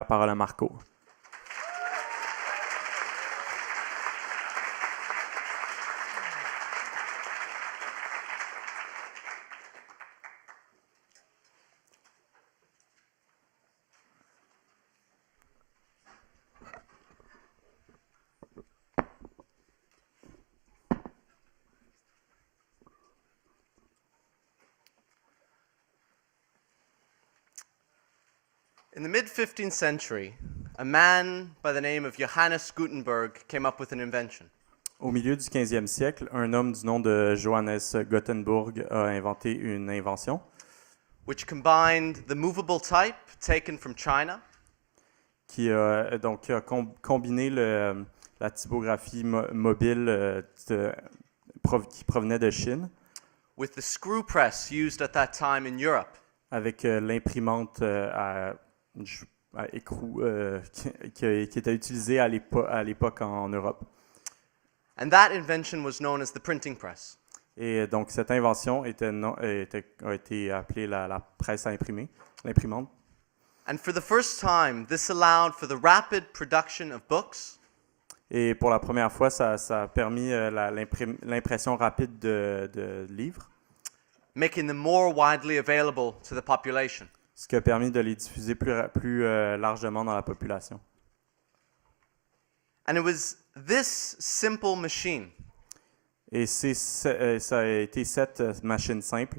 La parole à Marco. In the mid-15th century, a man by the name of Johannes Gutenberg came up with an invention. Au milieu du 15e siècle, un homme du nom de Johannes Gutenberg a inventé une invention Which combined the movable type taken from China qui a combiné la typographie mobile qui provenait de Chine with the screw press used at that time in Europe. avec l'imprimante à écrou qui était utilisée à l'époque en Europe. And that invention was known as the printing press. Et donc cette invention a été appelée la presse à imprimer, l'imprimante. And for the first time, this allowed for the rapid production of books. Et pour la première fois, ça a permis l'impression rapide de livres, making them more widely available to the population. Ce qui a permis de les diffuser plus largement dans la population. And it was this simple machine Et ça a été cette machine simple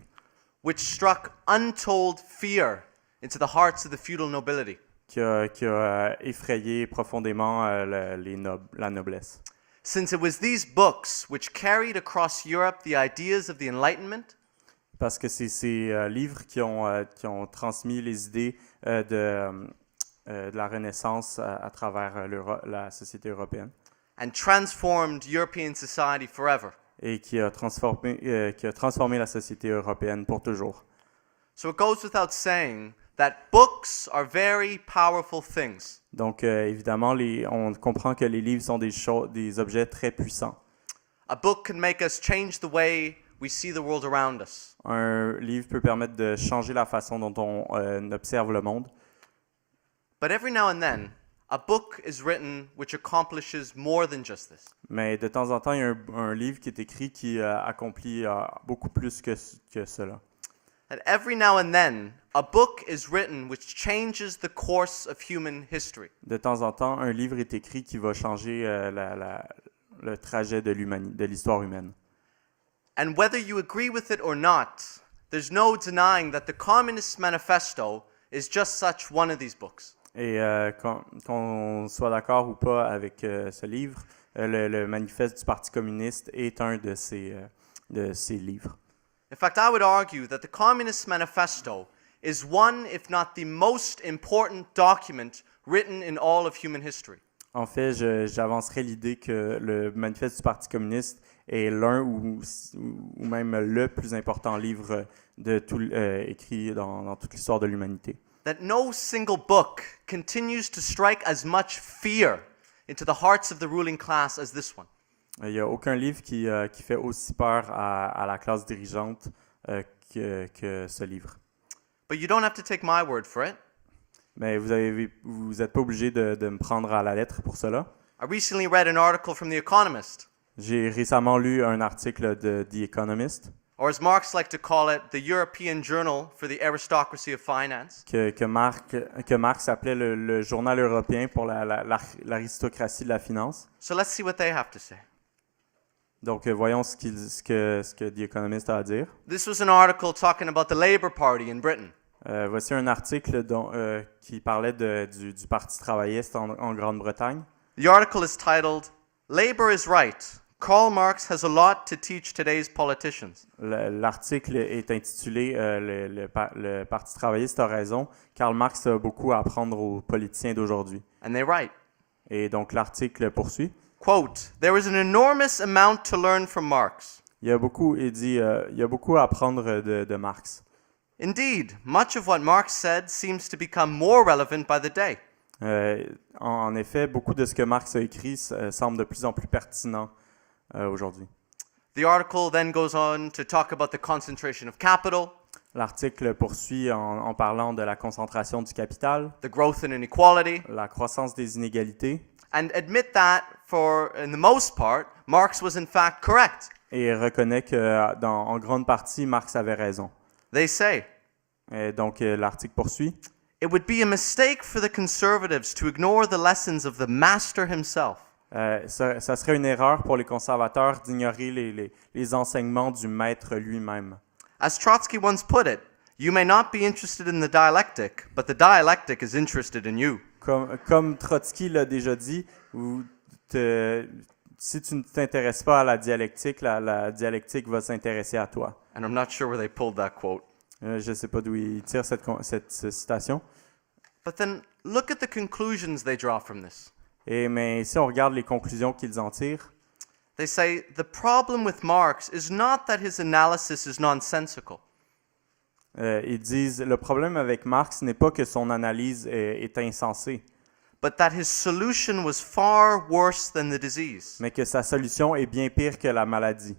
which struck untold fear into the hearts of the feudal nobility. qui a effrayé profondément la noblesse. Since it was these books which carried across Europe the ideas of the Enlightenment, Parce que c'est ces livres qui ont transmis les idées de la Renaissance à travers la société européenne and transformed European society forever. et qui a transformé la société européenne pour toujours. So it goes without saying that books are very powerful things. Donc évidemment, on comprend que les livres sont des objets très puissants. A book can make us change the way we see the world around us. Un livre peut permettre de changer la façon dont on observe le monde. But every now and then, a book is written which accomplishes more than just this. Mais de temps en temps, il y a un livre qui est écrit qui accomplit beaucoup plus que cela. And every now and then, a book is written which changes the course of human history. De temps en temps, un livre est écrit qui va changer le trajet de l'histoire humaine. And whether you agree with it or not, there's no denying that the Communist Manifesto is just such one of these books. Et qu'on soit d'accord ou pas avec ce livre, le manifeste du Parti communiste est un de ces livres. In fact, I would argue that the Communist Manifesto is one, if not the most important document written in all of human history. En fait, j'avancerai l'idée que le manifeste du Parti communiste est l'un ou même le plus important livre écrit dans toute l'histoire de l'humanité. That no single book continues to strike as much fear into the hearts of the ruling class as this one. Il n'y a aucun livre qui fait aussi peur à la classe dirigeante que ce livre. But you don't have to take my word for it. Mais vous n'êtes pas obligé de me prendre à la lettre pour cela. I recently read an article from The Economist, J'ai récemment lu un article de The Economist, or as Marx liked to call it, the European Journal for the Aristocracy of Finance. que Marx appelait le journal européen pour l'aristocratie de la finance. So let's see what they have to say. Donc voyons ce que The Economist a à dire. This was an article talking about the Labour Party in Britain. Voici un article qui parlait du Parti travailliste en Grande-Bretagne. The article is titled, Labour is Right. Karl Marx has a lot to teach today's politicians. L'article est intitulé le Parti travailliste a raison. Karl Marx a beaucoup à apprendre aux politiciens d'aujourd'hui. And they write, Et donc l'article poursuit. quote, there is an enormous amount to learn from Marx. Il y a beaucoup à apprendre de Marx. Indeed, much of what Marx said seems to become more relevant by the day. En effet, beaucoup de ce que Marx a écrit semble de plus en plus pertinent aujourd'hui. The article then goes on to talk about the concentration of capital. L'article poursuit en parlant de la concentration du capital, the growth in inequality, la croissance des inégalités, and admit that for, in the most part, Marx was in fact correct. et reconnaît que en grande partie, Marx avait raison. They say, Et donc, l'article poursuit. it would be a mistake for the conservatives to ignore the lessons of the master himself. Ça serait une erreur pour les conservateurs d'ignorer les enseignements du maître lui-même. As Trotsky once put it, you may not be interested in the dialectic, but the dialectic is interested in you. Comme Trotsky l'a déjà dit, si tu ne t'intéresses pas à la dialectique, la dialectique va s'intéresser à toi. And I'm not sure where they pulled that quote. Je ne sais pas d'où il tire cette citation. But then look at the conclusions they draw from this. Mais si on regarde les conclusions qu'ils en tirent, They say the problem with Marx is not that his analysis is nonsensical, ils disent le problème avec Marx n'est pas que son analyse est insensée, but that his solution was far worse than the disease. mais que sa solution est bien pire que la maladie.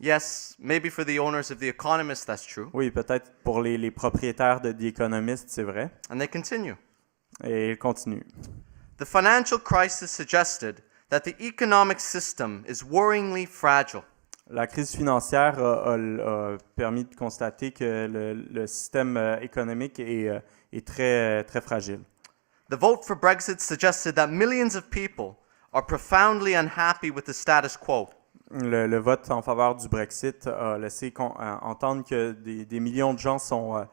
Yes, maybe for the owners of The Economist that's true. Oui, peut-être pour les propriétaires de The Economist, c'est vrai. And they continue. Et il continue. The financial crisis suggested that the economic system is worryingly fragile. La crise financière a permis de constater que le système économique est très, très fragile. The vote for Brexit suggested that millions of people are profoundly unhappy with the status quo. Le vote en faveur du Brexit a laissé entendre que des millions de gens sont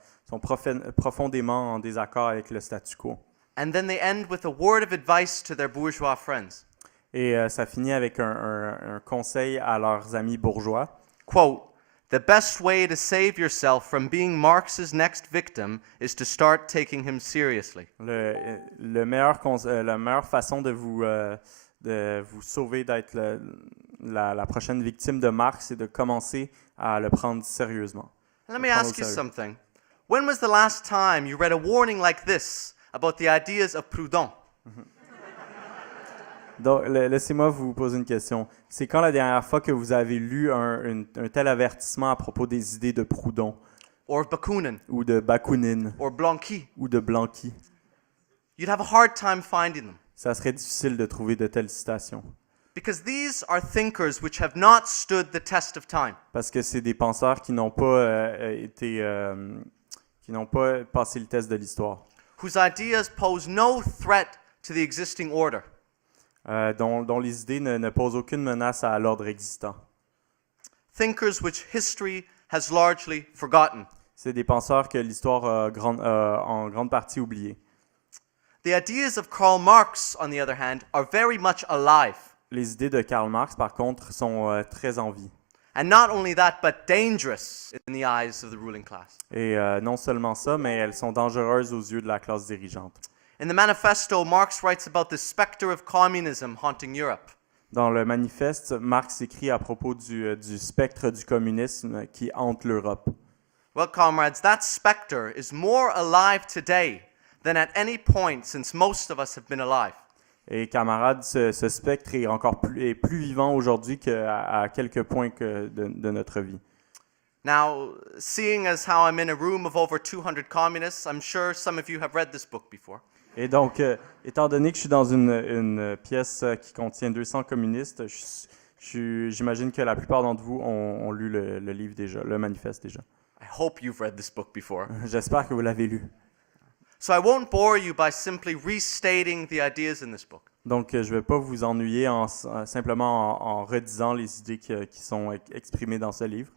profondément en désaccord avec le statu quo. And then they end with a word of advice to their bourgeois friends. Et ça finit avec un conseil à leurs amis bourgeois. Quote, the best way to save yourself from being Marx's next victim is to start taking him seriously. La meilleure façon de vous sauver d'être la prochaine victime de Marx, c'est de commencer à le prendre sérieusement. Let me ask you something. When was the last time you read a warning like this about the ideas of Proudhon? Donc, laissez-moi vous poser une question. C'est quand la dernière fois que vous avez lu un tel avertissement à propos des idées de Proudhon? Or Bakunin? Ou de Bakounine? Or Blanqui? Ou de Blanqui? You'd have a hard time finding them. Ça serait difficile de trouver de telles citations. Because these are thinkers which have not stood the test of time. Parce que c'est des penseurs qui n'ont pas qui n'ont pas passé le test de l'histoire. Whose ideas pose no threat to the existing order. Dont les idées ne posent aucune menace à l'ordre existant. Thinkers which history has largely forgotten. C'est des penseurs que l'histoire a en grande partie oubliés. The ideas of Karl Marx, on the other hand, are very much alive. Les idées de Karl Marx, par contre, sont très en vie. And not only that, but dangerous in the eyes of the ruling class. Et non seulement ça, mais elles sont dangereuses aux yeux de la classe dirigeante. In the manifesto, Marx writes about the specter of communism haunting Europe. Dans le manifeste, Marx écrit à propos du spectre du communisme qui hante l'Europe. Well, comrades, that specter is more alive today than at any point since most of us have been alive. Et camarades, ce spectre est encore plus vivant aujourd'hui qu'à quelques points de notre vie. Now, seeing as how I'm in a room of over 200 communists, I'm sure some of you have read this book before. Et donc, étant donné que je suis dans une pièce qui contient 200 communistes, j'imagine que la plupart d'entre vous ont lu le livre déjà, le manifeste déjà. I hope you've read this book before. J'espère que vous l'avez lu. So I won't bore you by simply restating the ideas in this book. Donc, je ne vais pas vous ennuyer simplement en redisant les idées qui sont exprimées dans ce livre.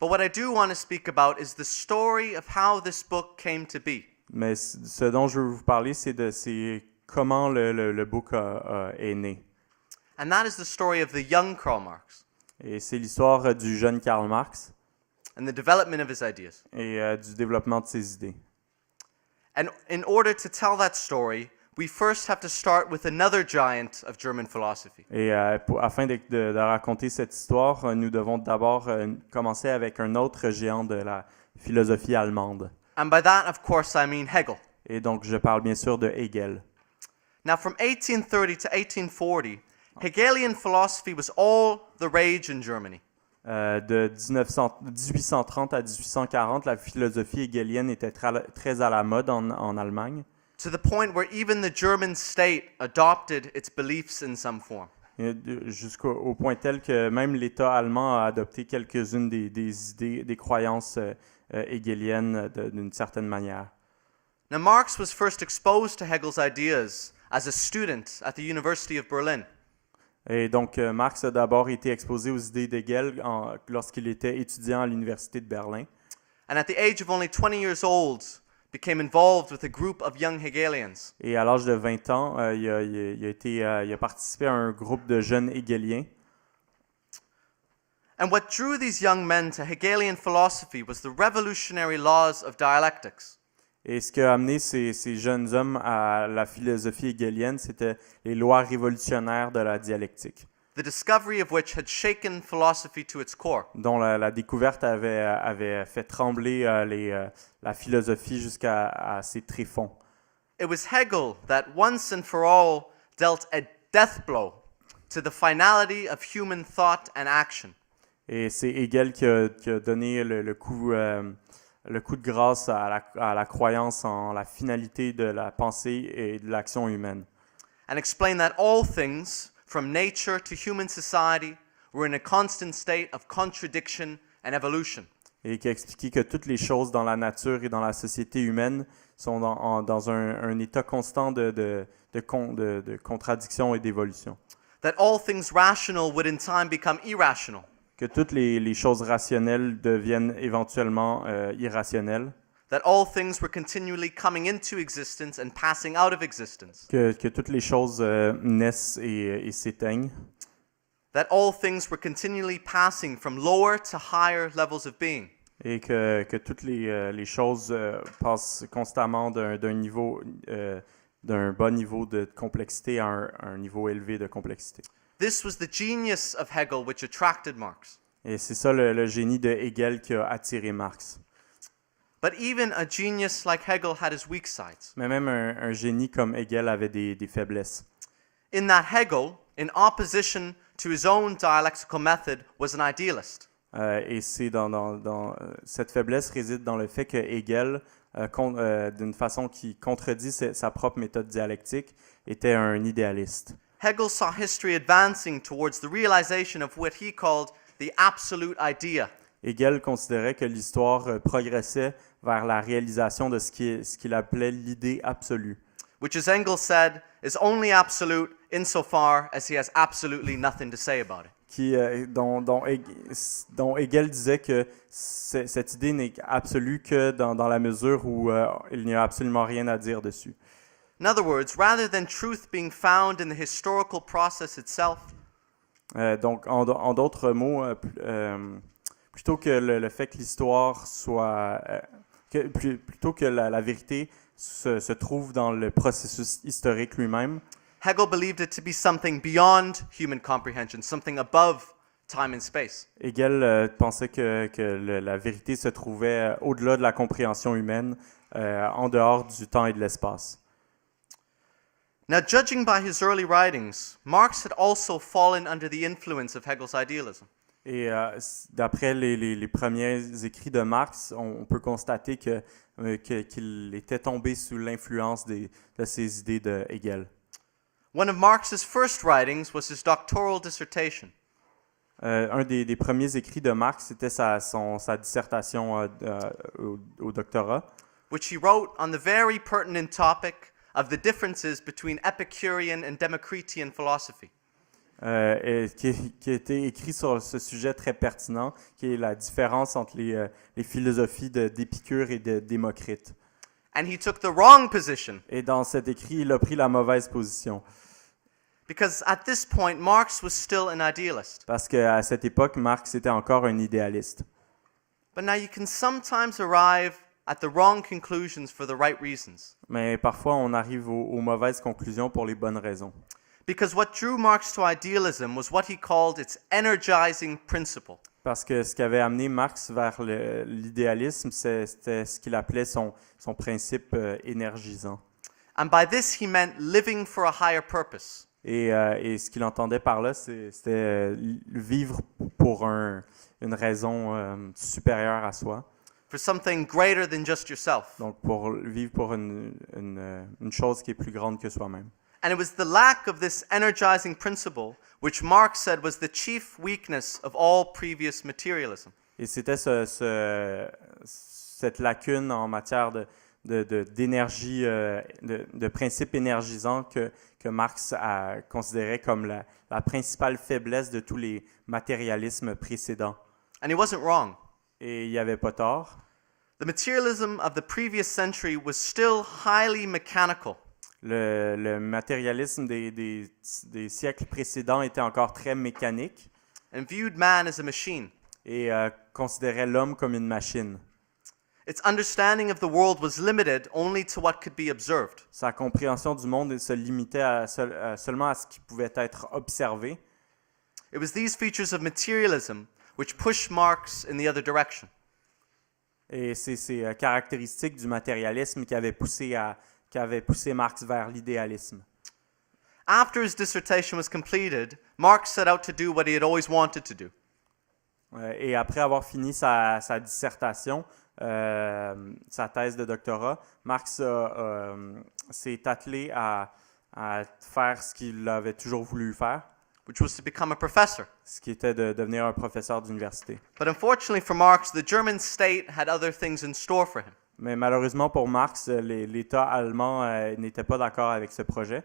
But what I do want to speak about is the story of how this book came to be. Mais ce dont je veux vous parler, c'est comment le book est né. And that is the story of the young Karl Marx. Et c'est l'histoire du jeune Karl Marx. And the development of his ideas. Et du développement de ses idées. And in order to tell that story, we first have to start with another giant of German philosophy. Et afin de raconter cette histoire, nous devons d'abord commencer avec un autre géant de la philosophie allemande. And by that, of course, I mean Hegel. Et donc, je parle bien sûr de Hegel. Now, from 1830 to 1840, Hegelian philosophy was all the rage in Germany. De 1830 à 1840, la philosophie hegelienne était très à la mode en Allemagne. To the point where even the German state adopted its beliefs in some form. Jusqu'au point tel que même l'État allemand a adopté quelques-unes des idées, des croyances hegeliennes d'une certaine manière. Now, Marx was first exposed to Hegel's ideas as a student at the University of Berlin. Et donc, Marx a d'abord été exposé aux idées d'Hegel lorsqu'il était étudiant à l'Université de Berlin. And at the age of only 20 years old, became involved with a group of young Hegelians. Et à l'âge de 20 ans, il a participé à un groupe de jeunes hegeliens. And what drew these young men to Hegelian philosophy was the revolutionary laws of dialectics. Et ce qui a amené ces jeunes hommes à la philosophie hegelienne, c'était les lois révolutionnaires de la dialectique, The discovery of which had shaken philosophy to its core. dont la découverte avait fait trembler la philosophie jusqu'à ses tréfonds. It was Hegel that once and for all dealt a death blow to the finality of human thought and action. Et c'est Hegel qui a donné le coup de grâce à la croyance en la finalité de la pensée et de l'action humaine. And explained that all things, from nature to human society, were in a constant state of contradiction and evolution. Et qui a expliqué que toutes les choses dans la nature et dans la société humaine sont dans un état constant de contradiction et d'évolution. That all things rational would in time become irrational. Que toutes les choses rationnelles deviennent éventuellement irrationnelles. That all things were continually coming into existence and passing out of existence. Que toutes les choses naissent et s'éteignent. That all things were continually passing from lower to higher levels of being. Et que toutes les choses passent constamment d'un bas niveau de complexité à un niveau élevé de complexité. This was the genius of Hegel which attracted Marx. Et c'est ça le génie de Hegel qui a attiré Marx. But even a genius like Hegel had his weak sides. Mais même un génie comme Hegel avait des faiblesses. In that Hegel, in opposition to his own dialectical method, was an idealist. Et c'est cette faiblesse réside dans le fait que Hegel, d'une façon qui contredit sa propre méthode dialectique, était un idéaliste. Hegel saw history advancing towards the realization of what he called the absolute idea. Hegel considérait que l'histoire progressait vers la réalisation de ce qu'il appelait l'idée absolue. Which, as Engels said, is only absolute insofar as he has absolutely nothing to say about it. Dont Hegel disait que cette idée n'est absolue que dans la mesure où il n'y a absolument rien à dire dessus. In other words, rather than truth being found in the historical process itself, Donc, en d'autres mots, plutôt que le fait que l'histoire soit... plutôt que la vérité se trouve dans le processus historique lui-même, Hegel believed it to be something beyond human comprehension, something above time and space. Hegel pensait que la vérité se trouvait au-delà de la compréhension humaine, en dehors du temps et de l'espace. Now, judging by his early writings, Marx had also fallen under the influence of Hegel's idealism. Et d'après les premiers écrits de Marx, on peut constater qu'il était tombé sous l'influence de ces idées de Hegel. One of Marx's first writings was his doctoral dissertation. Un des premiers écrits de Marx, c'était sa dissertation au doctorat, Which he wrote on the very pertinent topic of the differences between Epicurean and Democritean philosophy. Qui a été écrit sur ce sujet très pertinent, qui est la différence entre les philosophies d'Épicure et de Démocrite. And he took the wrong position, Et dans cet écrit, il a pris la mauvaise position. because at this point, Marx was still an idealist. Parce qu'à cette époque, Marx était encore un idéaliste. But now you can sometimes arrive at the wrong conclusions for the right reasons. Mais parfois, on arrive aux mauvaises conclusions pour les bonnes raisons. Because what drew Marx to idealism was what he called its energizing principle. Parce que ce qui avait amené Marx vers l'idéalisme, c'était ce qu'il appelait son principe énergisant. And by this he meant living for a higher purpose. Et ce qu'il entendait par là, c'était vivre pour une raison supérieure à soi. for something greater than just yourself. Donc, pour vivre pour une chose qui est plus grande que soi-même. And it was the lack of this energizing principle which Marx said was the chief weakness of all previous materialism. Et c'était cette lacune en matière d'énergie, de principes énergisants que Marx considérait comme la principale faiblesse de tous les matérialismes précédents. And he wasn't wrong. Et il n'y avait pas tort. The materialism of the previous century was still highly mechanical. Le matérialisme des siècles précédents était encore très mécanique And viewed man as a machine. et considérait l'homme comme une machine. Its understanding of the world was limited only to what could be observed. Sa compréhension du monde se limitait seulement à ce qui pouvait être observé. It was these features of materialism which pushed Marx in the other direction. Et c'est ces caractéristiques du matérialisme qui avaient poussé Marx vers l'idéalisme. After his dissertation was completed, Marx set out to do what he had always wanted to do. Et après avoir fini sa dissertation, sa thèse de doctorat, Marx s'est attelé à faire ce qu'il avait toujours voulu faire, Which was to become a professor. ce qui était de devenir un professeur d'université. But unfortunately for Marx, the German state had other things in store for him. Mais malheureusement pour Marx, l'État allemand n'était pas d'accord avec ce projet.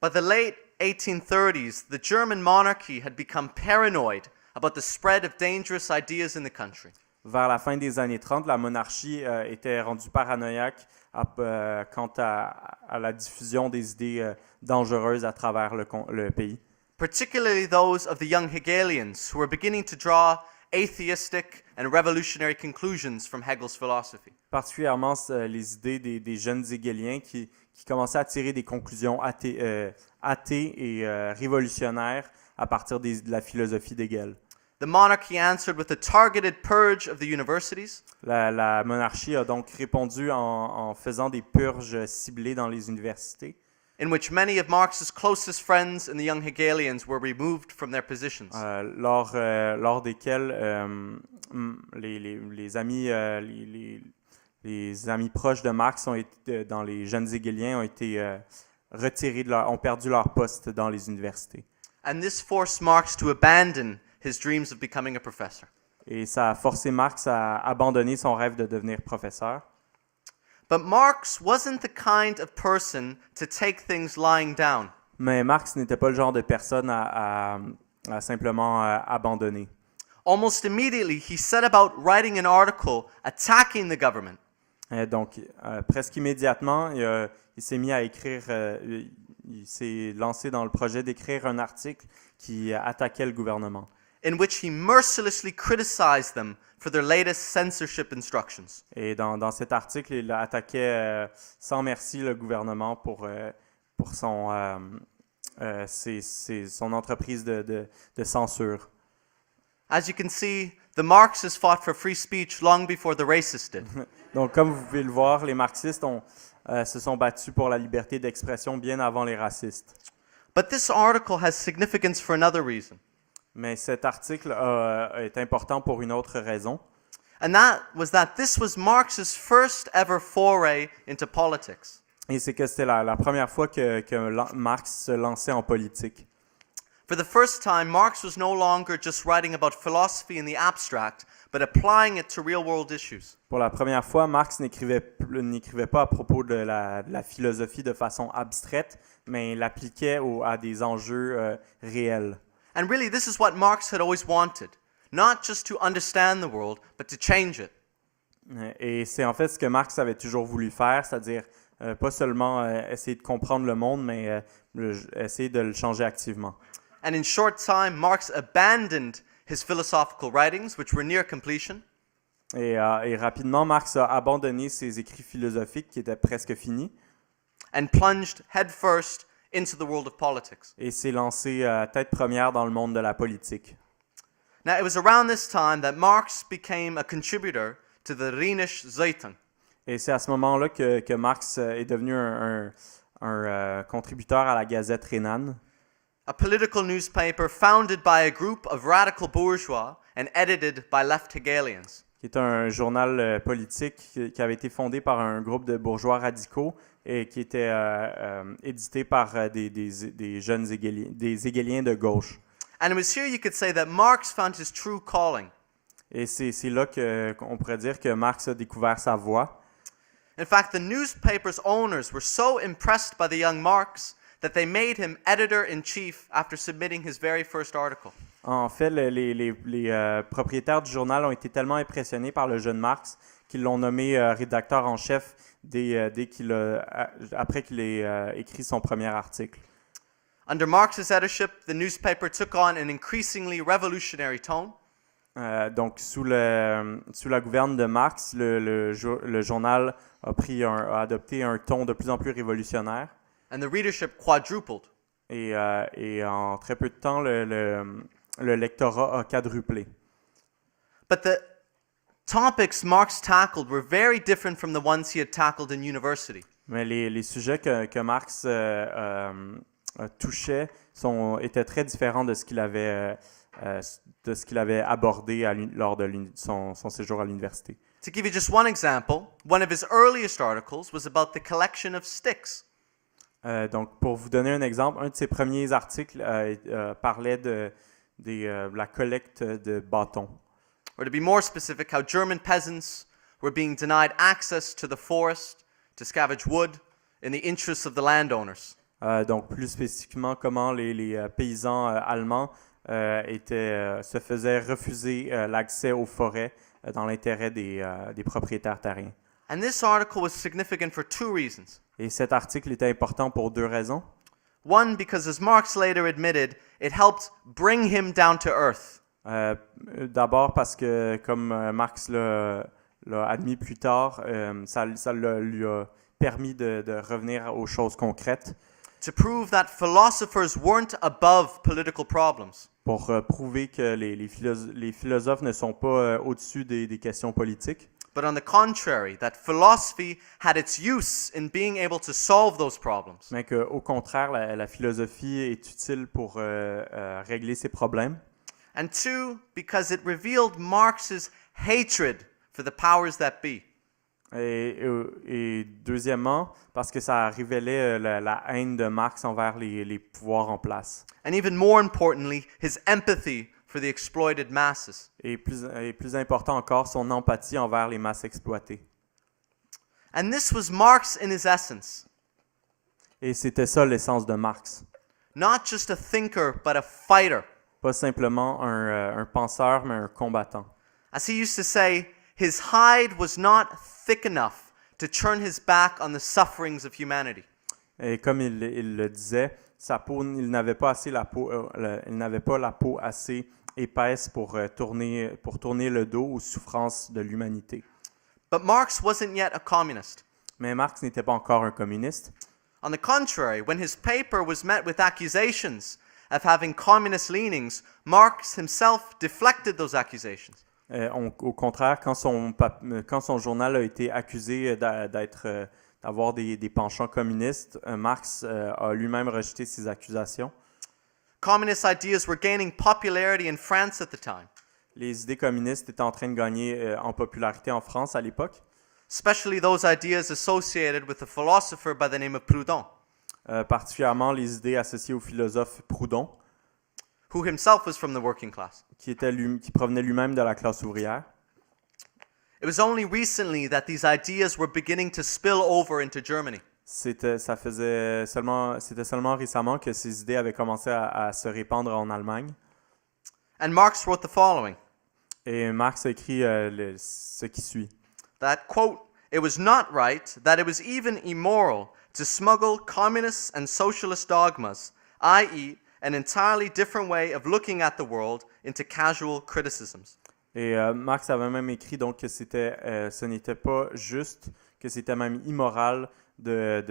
By the late 1830s, the German monarchy had become paranoid about the spread of dangerous ideas in the country. Vers la fin des années 30, la monarchie était rendue paranoïaque quant à la diffusion des idées dangereuses à travers le pays. Particularly those of the young Hegelians who were beginning to draw atheistic and revolutionary conclusions from Hegel's philosophy. Particulièrement les idées des jeunes hegéliens qui commençaient à tirer des conclusions athées et révolutionnaires à partir de la philosophie d'Hegel. The monarchy answered with a targeted purge of the universities. La monarchie a donc répondu en faisant des purges ciblées dans les universités, In which many of Marx's closest friends and the young Hegelians were removed from their positions. lors desquelles les amis proches de Marx dans les jeunes hegéliens ont été retirés ont perdu leur poste dans les universités. And this forced Marx to abandon his dreams of becoming a professor. Et ça a forcé Marx à abandonner son rêve de devenir professeur. But Marx wasn't the kind of person to take things lying down. Mais Marx n'était pas le genre de personne à simplement abandonner. Almost immediately, he set about writing an article attacking the government. Donc, presque immédiatement, il s'est mis à écrire, il s'est lancé dans le projet d'écrire un article qui attaquait le gouvernement. In which he mercilessly criticized them for their latest censorship instructions. Et dans cet article, il attaquait sans merci le gouvernement pour son entreprise de censure. As you can see, the Marxists fought for free speech long before the racists did. Donc, comme vous pouvez le voir, les marxistes se sont battus pour la liberté d'expression bien avant les racistes. But this article has significance for another reason. Mais cet article est important pour une autre raison. And that this was Marx's first ever foray into politics. Et c'est que c'était la première fois que Marx se lançait en politique. For the first time, Marx was no longer just writing about philosophy in the abstract, but applying it to real-world issues. Pour la première fois, Marx n'écrivait pas à propos de la philosophie de façon abstraite, mais il l'appliquait à des enjeux réels. And really, this is what Marx had always wanted. Not just to understand the world, but to change it. Et c'est en fait ce que Marx avait toujours voulu faire, c'est-à-dire pas seulement essayer de comprendre le monde, mais essayer de le changer activement. And in short time, Marx abandoned his philosophical writings, which were near completion. Et rapidement, Marx a abandonné ses écrits philosophiques qui étaient presque finis. And plunged headfirst into the world of politics. Et s'est lancé tête première dans le monde de la politique. Now, it was around this time that Marx became a contributor to the Rheinische Zeitung. Et c'est à ce moment-là que Marx est devenu un contributeur à la Gazette rhénane, A political newspaper founded by a group of radical bourgeois and edited by left Hegelians. Qui est un journal politique qui avait été fondé par un groupe de bourgeois radicaux et qui était édité par des jeunes des hégéliens de gauche. And it was here you could say that Marx found his true calling. Et c'est là qu'on pourrait dire que Marx a découvert sa voie. In fact, the newspaper's owners were so impressed by the young Marx that they made him editor-in-chief after submitting his very first article. En fait, les propriétaires du journal ont été tellement impressionnés par le jeune Marx qu'ils l'ont nommé rédacteur en chef après qu'il ait écrit son premier article. Under Marx's editorship, the newspaper took on an increasingly revolutionary tone. Donc, sous la gouverne de Marx, le journal a adopté un ton de plus en plus révolutionnaire. And the readership quadrupled. Et en très peu de temps, le lectorat a quadruplé. But the topics Marx tackled were very different from the ones he had tackled in university. Mais les sujets que Marx touchait étaient très différents de ce qu'il avait abordé lors de son séjour à l'université. To give you just one example, one of his earliest articles was about the collection of sticks. Donc, pour vous donner un exemple, un de ses premiers articles parlait de la collecte de bâtons. Or to be more specific, how German peasants were being denied access to the forest to scavenge wood in the interests of the landowners. Donc, plus spécifiquement, comment les paysans allemands se faisaient refuser l'accès aux forêts dans l'intérêt des propriétaires terriens. And this article was significant for two reasons. Et cet article était important pour deux raisons. One, because as Marx later admitted, it helped bring him down to earth. D'abord parce que, comme Marx l'a admis plus tard, ça lui a permis de revenir aux choses concrètes. To prove that philosophers weren't above political problems. Pour prouver que les philosophes ne sont pas au-dessus des questions politiques. But on the contrary, that philosophy had its use in being able to solve those problems. Mais qu'au contraire, la philosophie est utile pour régler ces problèmes. And two, because it revealed Marx's hatred for the powers that be. Et deuxièmement, parce que ça révélait la haine de Marx envers les pouvoirs en place. And even more importantly, his empathy for the exploited masses. Et plus important encore, son empathie envers les masses exploitées. And this was Marx in his essence. Et c'était ça l'essence de Marx. Not just a thinker, but a fighter. Pas simplement un penseur, mais un combattant. As he used to say, his hide was not thick enough to turn his back on the sufferings of humanity. Et comme il le disait, sa peau, il n'avait pas la peau assez épaisse pour tourner le dos aux souffrances de l'humanité. But Marx wasn't yet a communist. Mais Marx n'était pas encore un communiste. On the contrary, when his paper was met with accusations of having communist leanings, Marx himself deflected those accusations. Au contraire, quand son journal a été accusé d'avoir des penchants communistes, Marx a lui-même rejeté ces accusations. Communist ideas were gaining popularity in France at the time. Les idées communistes étaient en train de gagner en popularité en France à l'époque. Especially those ideas associated with a philosopher by the name of Proudhon. Particulièrement les idées associées au philosophe Proudhon, who himself was from the working class. qui provenait lui-même de la classe ouvrière. It was only recently that these ideas were beginning to spill over into Germany. C'était seulement récemment que ces idées avaient commencé à se répandre en Allemagne. And Marx wrote the following. Et Marx a écrit ce qui suit. That, quote, "It was not right, that it was even immoral to smuggle communist and socialist dogmas, i.e., an entirely different way of looking at the world, into casual criticisms." Et Marx avait même écrit donc que ce n'était pas juste, que c'était même immoral de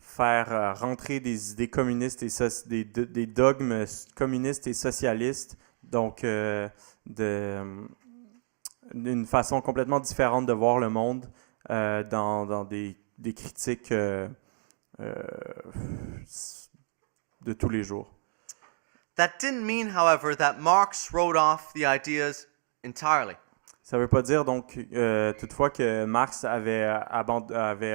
faire rentrer des idées communistes et des dogmes communistes et socialistes, donc d'une façon complètement différente de voir le monde dans des critiques de tous les jours. That didn't mean, however, that Marx wrote off the ideas entirely. Ça ne veut pas dire donc toutefois que Marx avait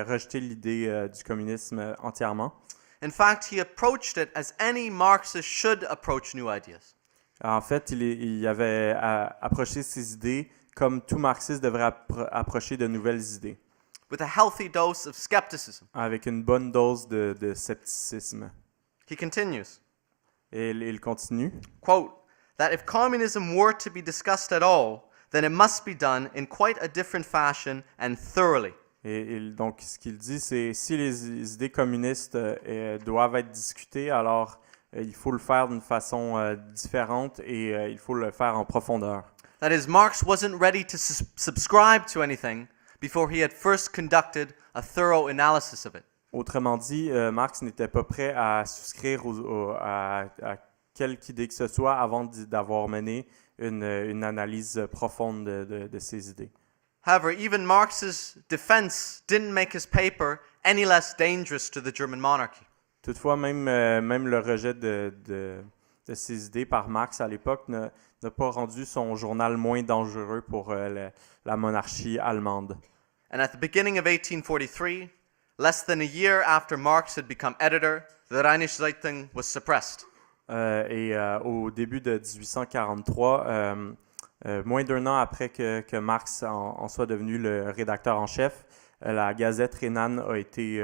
rejeté l'idée du communisme entièrement. In fact, he approached it as any Marxist should approach new ideas. En fait, il avait approché ces idées comme tout marxiste devrait approcher de nouvelles idées, With a healthy dose of skepticism. avec une bonne dose de scepticisme. He continues, Et il continue. quote, that if communism were to be discussed at all, then it must be done in quite a different fashion and thoroughly. Et donc, ce qu'il dit, c'est si les idées communistes doivent être discutées, alors il faut le faire d'une façon différente et il faut le faire en profondeur. That is, Marx wasn't ready to subscribe to anything before he had first conducted a thorough analysis of it. Autrement dit, Marx n'était pas prêt à souscrire à quelque idée que ce soit avant d'avoir mené une analyse profonde de ces idées. However, even Marx's defense didn't make his paper any less dangerous to the German monarchy. Toutefois, même le rejet de ces idées par Marx à l'époque n'a pas rendu son journal moins dangereux pour la monarchie allemande. And at the beginning of 1843, less than a year after Marx had become editor, the Rheinische Zeitung was suppressed. Au début de 1843, moins d'un an après que Marx en soit devenu le rédacteur en chef, la Gazette rhénane a été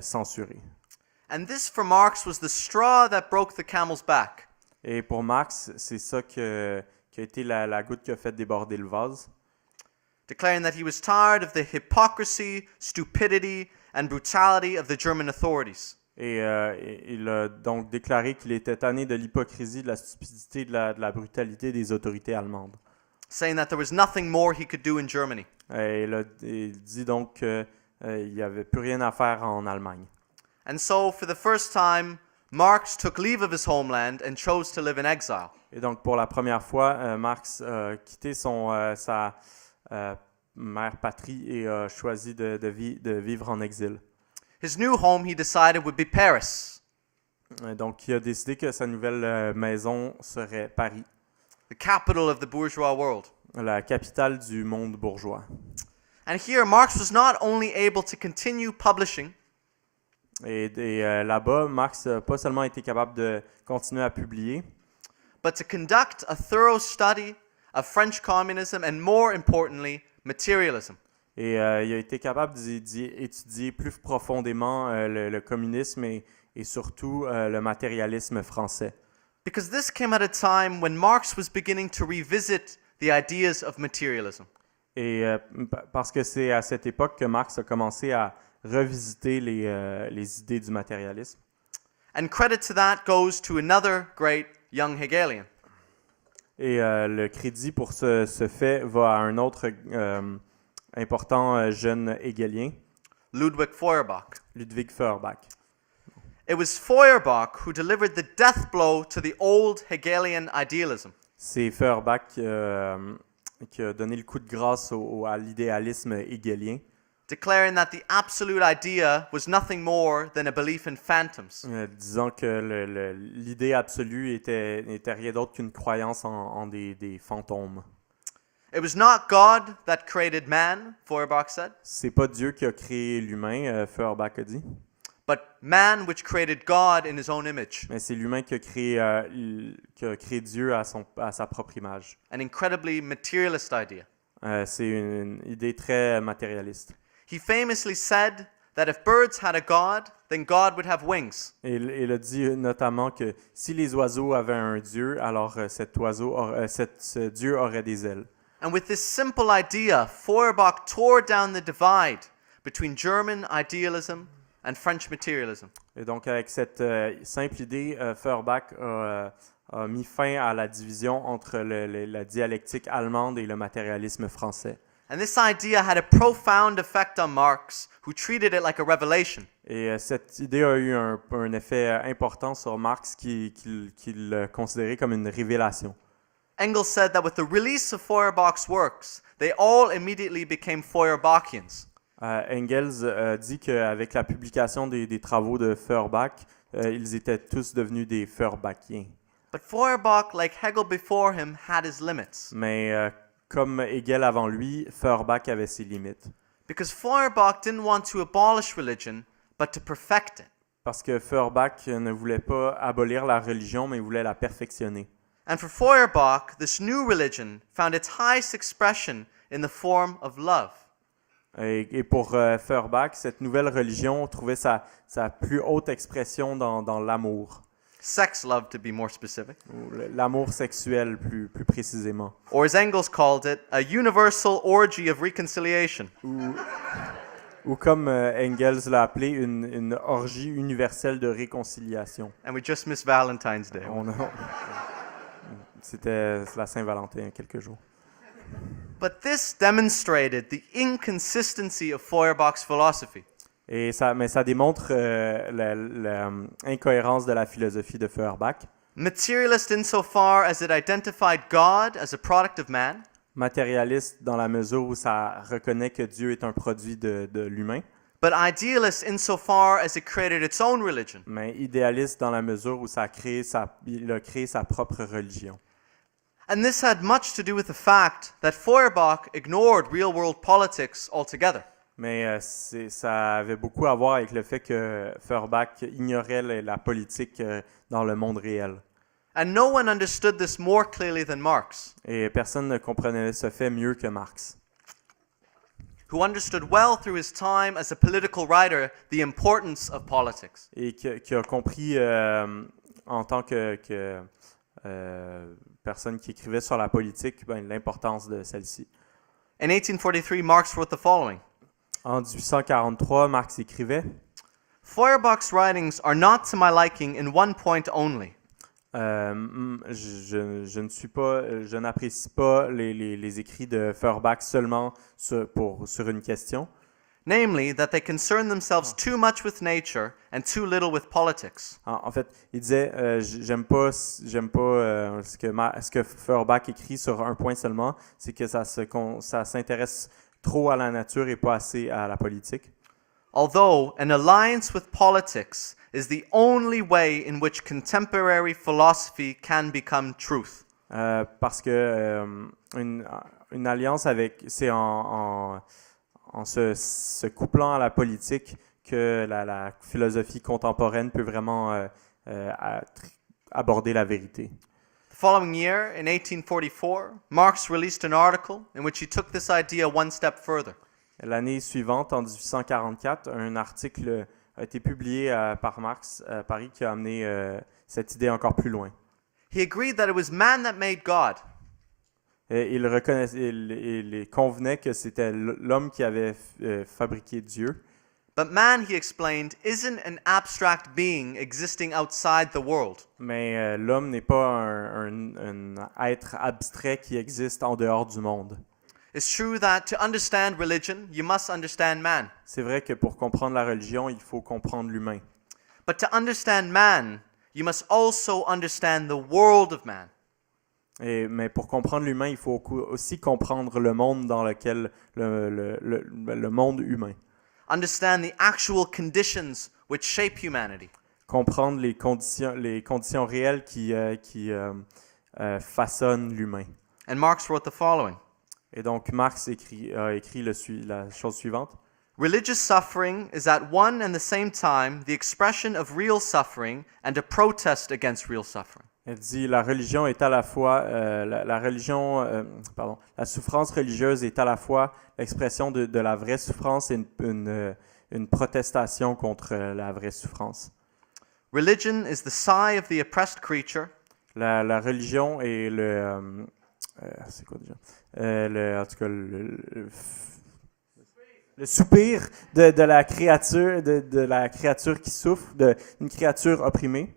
censurée. And this for Marx was the straw that broke the camel's back. Et pour Marx, c'est ça qui a été la goutte qui a fait déborder le vase. Declaring that he was tired of the hypocrisy, stupidity, and brutality of the German authorities. Et il a donc déclaré qu'il était tanné de l'hypocrisie, de la stupidité, de la brutalité des autorités allemandes. Saying that there was nothing more he could do in Germany. Il dit donc qu'il n'y avait plus rien à faire en Allemagne. And so, for the first time, Marx took leave of his homeland and chose to live in exile. Et donc, pour la première fois, Marx a quitté sa mère patrie et a choisi de vivre en exil. His new home, he decided, would be Paris, Donc, il a décidé que sa nouvelle maison serait Paris, the capital of the bourgeois world. la capitale du monde bourgeois. And here, Marx was not only able to continue publishing, Et là-bas, Marx n'a pas seulement été capable de continuer à publier, but to conduct a thorough study of French communism and, more importantly, materialism. et il a été capable d'étudier plus profondément le communisme et surtout le matérialisme français. Because this came at a time when Marx was beginning to revisit the ideas of materialism. Et parce que c'est à cette époque que Marx a commencé à revisiter les idées du matérialisme. And credit to that goes to another great young Hegelian, Et le crédit pour ce fait va à un autre important jeune hegelien, Ludwig Feuerbach. Ludwig Feuerbach. It was Feuerbach who delivered the death blow to the old Hegelian idealism. C'est Feuerbach qui a donné le coup de grâce à l'idéalisme hegelien, Declaring that the absolute idea was nothing more than a belief in phantoms. disant que l'idée absolue n'était rien d'autre qu'une croyance en des fantômes. It was not God that created man, Feuerbach said, C'est pas Dieu qui a créé l'humain, Feuerbach a dit, but man which created God in his own image. mais c'est l'humain qui a créé Dieu à sa propre image. An incredibly materialist idea. C'est une idée très matérialiste. He famously said that if birds had a God, then God would have wings. Et il a dit notamment que si les oiseaux avaient un Dieu, alors ce Dieu aurait des ailes. And with this simple idea, Feuerbach tore down the divide between German idealism and French materialism. Et donc avec cette simple idée, Feuerbach a mis fin à la division entre la dialectique allemande et le matérialisme français. And this idea had a profound effect on Marx, who treated it like a revelation. Et cette idée a eu un effet important sur Marx qui le considérait comme une révélation. Engels said that with the release of Feuerbach's works, they all immediately became Feuerbachians. Engels dit qu'avec la publication des travaux de Feuerbach, ils étaient tous devenus des Feuerbachiens. But Feuerbach, like Hegel before him, had his limits. Mais comme Hegel avant lui, Feuerbach avait ses limites. Because Feuerbach didn't want to abolish religion, but to perfect it. Parce que Feuerbach ne voulait pas abolir la religion, mais il voulait la perfectionner. And for Feuerbach, this new religion found its highest expression in the form of love. Et pour Feuerbach, cette nouvelle religion trouvait sa plus haute expression dans l'amour. Sex love, to be more specific. Ou l'amour sexuel, plus précisément. Or as Engels called it, a universal orgy of reconciliation. Ou comme Engels l'a appelé, une orgie universelle de réconciliation. And we just missed Valentine's Day. C'était la Saint-Valentin il y a quelques jours. But this demonstrated the inconsistency of Feuerbach's philosophy. Mais ça démontre l'incohérence de la philosophie de Feuerbach. Materialist insofar as it identified God as a product of man. Matérialiste dans la mesure où ça reconnaît que Dieu est un produit de l'humain. But idealist insofar as it created its own religion. Mais idéaliste dans la mesure où il a créé sa propre religion. And this had much to do with the fact that Feuerbach ignored real-world politics altogether. Mais ça avait beaucoup à voir avec le fait que Feuerbach ignorait la politique dans le monde réel. And no one understood this more clearly than Marx, Et personne ne comprenait ce fait mieux que Marx, who understood well through his time as a political writer the importance of politics. et qui a compris en tant que personne qui écrivait sur la politique l'importance de celle-ci. In 1843, Marx wrote the following. En 1843, Marx écrivait Feuerbach's writings are not to my liking in one point only. Je n'apprécie pas les écrits de Feuerbach seulement sur une question. Namely, that they concern themselves too much with nature and too little with politics. En fait, il disait j'aime pas ce que Feuerbach écrit sur un point seulement, c'est que ça s'intéresse trop à la nature et pas assez à la politique. Although an alliance with politics is the only way in which contemporary philosophy can become truth. Parce que une alliance c'est en se couplant à la politique que la philosophie contemporaine peut vraiment aborder la vérité. The following year, in 1844, Marx released an article in which he took this idea one step further. L'année suivante, en 1844, un article a été publié par Marx à Paris qui a amené cette idée encore plus loin. He agreed that it was man that made God. Et il convenait que c'était l'homme qui avait fabriqué Dieu. But man, he explained, isn't an abstract being existing outside the world. Mais l'homme n'est pas un être abstrait qui existe en dehors du monde. It's true that to understand religion, you must understand man. C'est vrai que pour comprendre la religion, il faut comprendre l'humain. But to understand man, you must also understand the world of man. Mais pour comprendre l'humain, il faut aussi comprendre le monde dans lequel le monde humain. Understand the actual conditions which shape humanity. Comprendre les conditions réelles qui façonnent l'humain. And Marx wrote the following. Et donc Marx a écrit la chose suivante. Religious suffering is at one and the same time the expression of real suffering and a protest against real suffering. Elle dit la religion est à la fois la souffrance religieuse est à la fois l'expression de la vraie souffrance et une protestation contre la vraie souffrance. Religion is the sigh of the oppressed creature. La religion est c'est quoi déjà? En tout cas, le soupir de la créature qui souffre, d'une créature opprimée.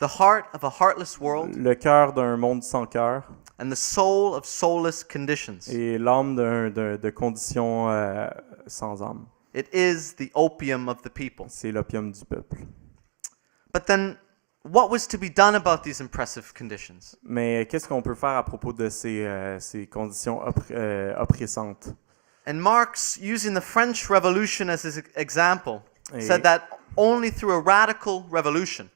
The heart of a heartless world. Le cœur d'un monde sans cœur. And the soul of soulless conditions. Et l'âme de conditions sans âme. It is the opium of the people. C'est l'opium du peuple. But then, what was to be done about these impressive conditions? Mais qu'est-ce qu'on peut faire à propos de ces conditions oppressantes? And Marx, using the French Revolution as his example, said that only through a radical revolution.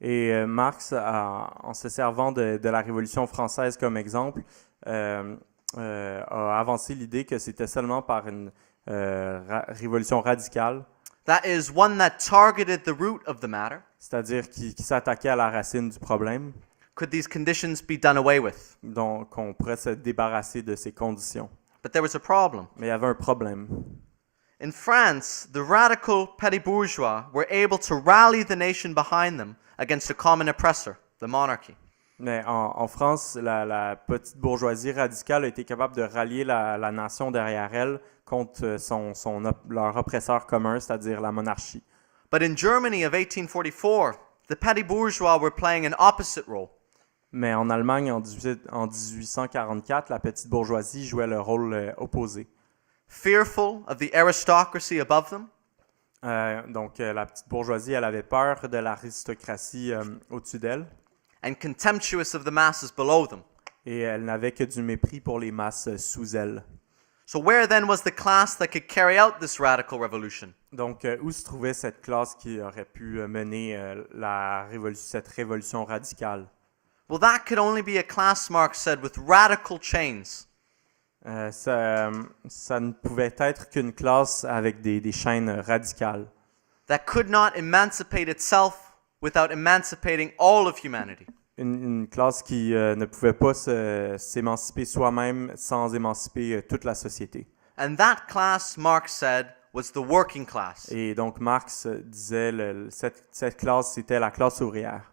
Et Marx, en se servant de la Révolution française comme exemple, a avancé l'idée que c'était seulement par une révolution radicale, That is, one that targeted the root of the matter, c'est-à-dire qui s'attaquait à la racine du problème, could these conditions be done away with. donc on pourrait se débarrasser de ces conditions. But there was a problem. Mais il y avait un problème. In France, the radical petty bourgeois were able to rally the nation behind them against a common oppressor, the monarchy. Mais en France, la petite bourgeoisie radicale a été capable de rallier la nation derrière elle contre leur oppresseur commun, c'est-à-dire la monarchie. But in Germany of 1844, the petty bourgeois were playing an opposite role. Mais en Allemagne, en 1844, la petite bourgeoisie jouait le rôle opposé. Fearful of the aristocracy above them, Donc la petite bourgeoisie, elle avait peur de l'aristocratie au-dessus d'elle and contemptuous of the masses below them. et elle n'avait que du mépris pour les masses sous elle. So where then was the class that could carry out this radical revolution? Donc où se trouvait cette classe qui aurait pu mener cette révolution radicale? Well, that could only be a class, Marx said, with radical chains. Ça ne pouvait être qu'une classe avec des chaînes radicales, That could not emancipate itself without emancipating all of humanity. une classe qui ne pouvait pas s'émanciper soi-même sans émanciper toute la société. And that class, Marx said, was the working class. Et donc Marx disait cette classe, c'était la classe ouvrière.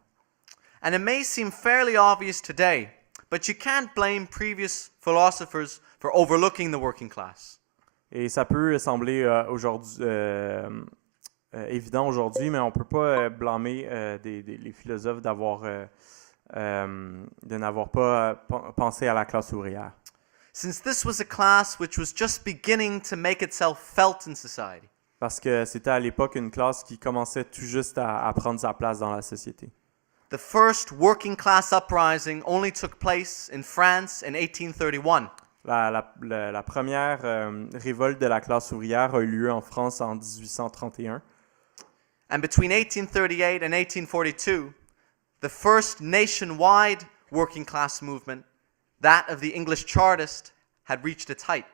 And it may seem fairly obvious today, but you can't blame previous philosophers for overlooking the working class. Et ça peut sembler aujourd'hui évident aujourd'hui, mais on ne peut pas blâmer les philosophes de n'avoir pas pensé à la classe ouvrière. Since this was a class which was just beginning to make itself felt in society. Parce que c'était à l'époque une classe qui commençait tout juste à prendre sa place dans la société. The first working class uprising only took place in France in 1831. La première révolte de la classe ouvrière a eu lieu en France en 1831. And between 1838 and 1842, the first nationwide working class movement, that of the English Chartist, had reached its height.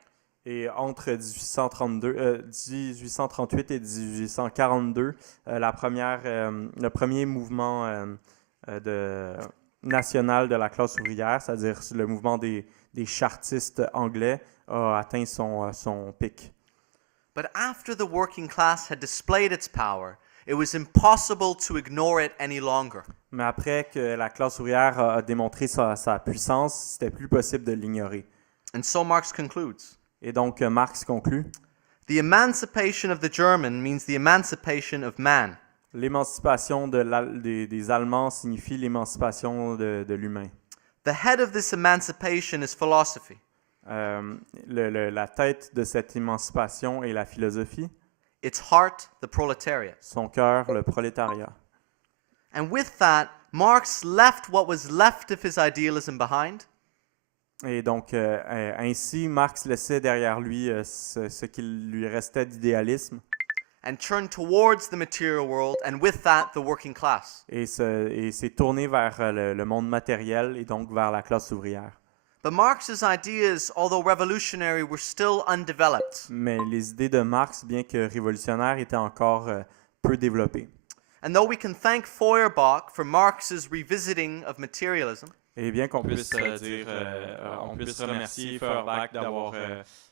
Et entre 1838 et 1842, le premier mouvement national de la classe ouvrière, c'est-à-dire le mouvement des chartistes anglais, a atteint son pic. But after the working class had displayed its power, it was impossible to ignore it any longer. Mais après que la classe ouvrière a démontré sa puissance, c'était plus possible de l'ignorer. And so Marx concludes. Et donc Marx conclut: The emancipation of the German means the emancipation of man. L'émancipation des Allemands signifie l'émancipation de l'humain. The head of this emancipation is philosophy. La tête de cette émancipation est la philosophie, Its heart, the proletariat. son cœur, le prolétariat. And with that, Marx left what was left of his idealism behind. Et donc, ainsi, Marx laissait derrière lui ce qu'il lui restait d'idéalisme And turned towards the material world, and with that, the working class. et s'est tourné vers le monde matériel et donc vers la classe ouvrière. But Marx's ideas, although revolutionary, were still undeveloped. Mais les idées de Marx, bien que révolutionnaires, étaient encore peu développées. And though we can thank Feuerbach for Marx's revisiting of materialism, Et bien qu'on puisse on puisse remercier Feuerbach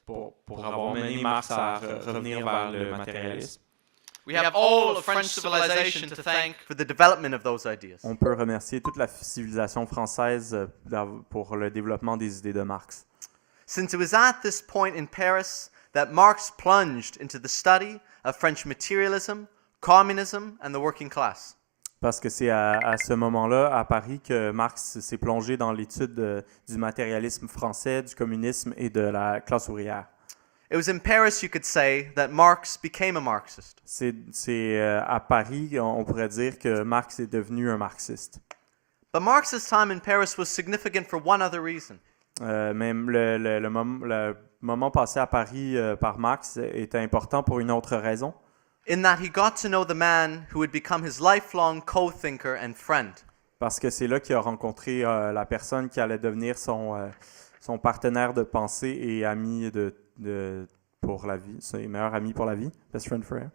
pour avoir mené Marx à revenir vers le matérialisme. we have all of French civilization to thank for the development of those ideas. On peut remercier toute la civilisation française pour le développement des idées de Marx. Since it was at this point in Paris that Marx plunged into the study of French materialism, communism, and the working class. Parce que c'est à ce moment-là, à Paris, que Marx s'est plongé dans l'étude du matérialisme français, du communisme et de la classe ouvrière. It was in Paris, you could say, that Marx became a Marxist. C'est à Paris, on pourrait dire que Marx est devenu un marxiste. But Marx's time in Paris was significant for one other reason. Même le moment passé à Paris par Marx était important pour une autre raison. in that he got to know the man who would become his lifelong co-thinker and friend. Parce que c'est là qu'il a rencontré la personne qui allait devenir son partenaire de pensée et ami pour la vie, ses meilleurs amis pour la vie, best friend forever.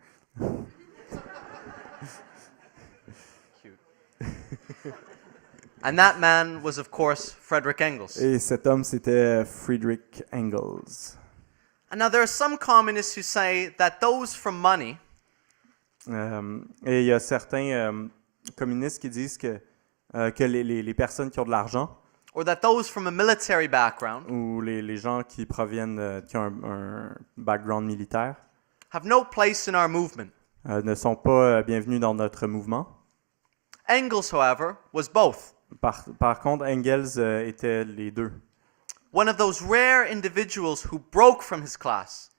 And that man was, of course, Friedrich Engels. Et cet homme, c'était Friedrich Engels. And now there are some communists who say that those from money Et il y a certains communistes qui disent que les personnes qui ont de l'argent or that those from a military background ou les gens qui proviennent, qui ont un background militaire have no place in our movement. ne sont pas bienvenus dans notre mouvement. Engels, however, was both. Par contre, Engels était les deux. One of those rare individuals who broke from his class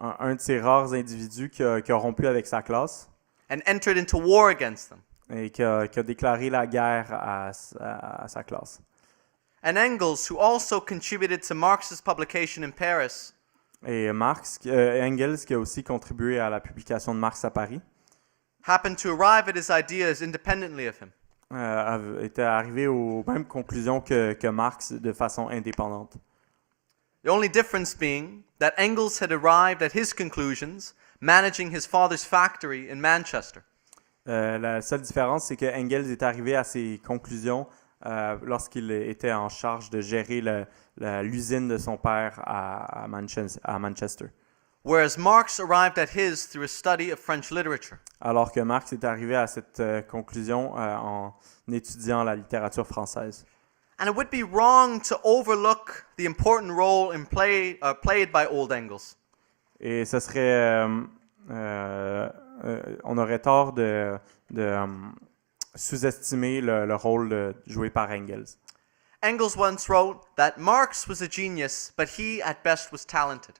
Un de ces rares individus qui a rompu avec sa classe and entered into war against them. et qui a déclaré la guerre à sa classe. And Engels, who also contributed to Marx's publication in Paris, Et Engels, qui a aussi contribué à la publication de Marx à Paris, happened to arrive at his ideas independently of him. était arrivé aux mêmes conclusions que Marx de façon indépendante. The only difference being that Engels had arrived at his conclusions managing his father's factory in Manchester. La seule différence, c'est que Engels est arrivé à ses conclusions lorsqu'il était en charge de gérer l'usine de son père à Manchester. Whereas Marx arrived at his through a study of French literature. Alors que Marx est arrivé à cette conclusion en étudiant la littérature française. And it would be wrong to overlook the important role played by old Engels. Et ce serait, on aurait tort de sous-estimer le rôle joué par Engels. Engels once wrote that Marx was a genius, but he at best was talented.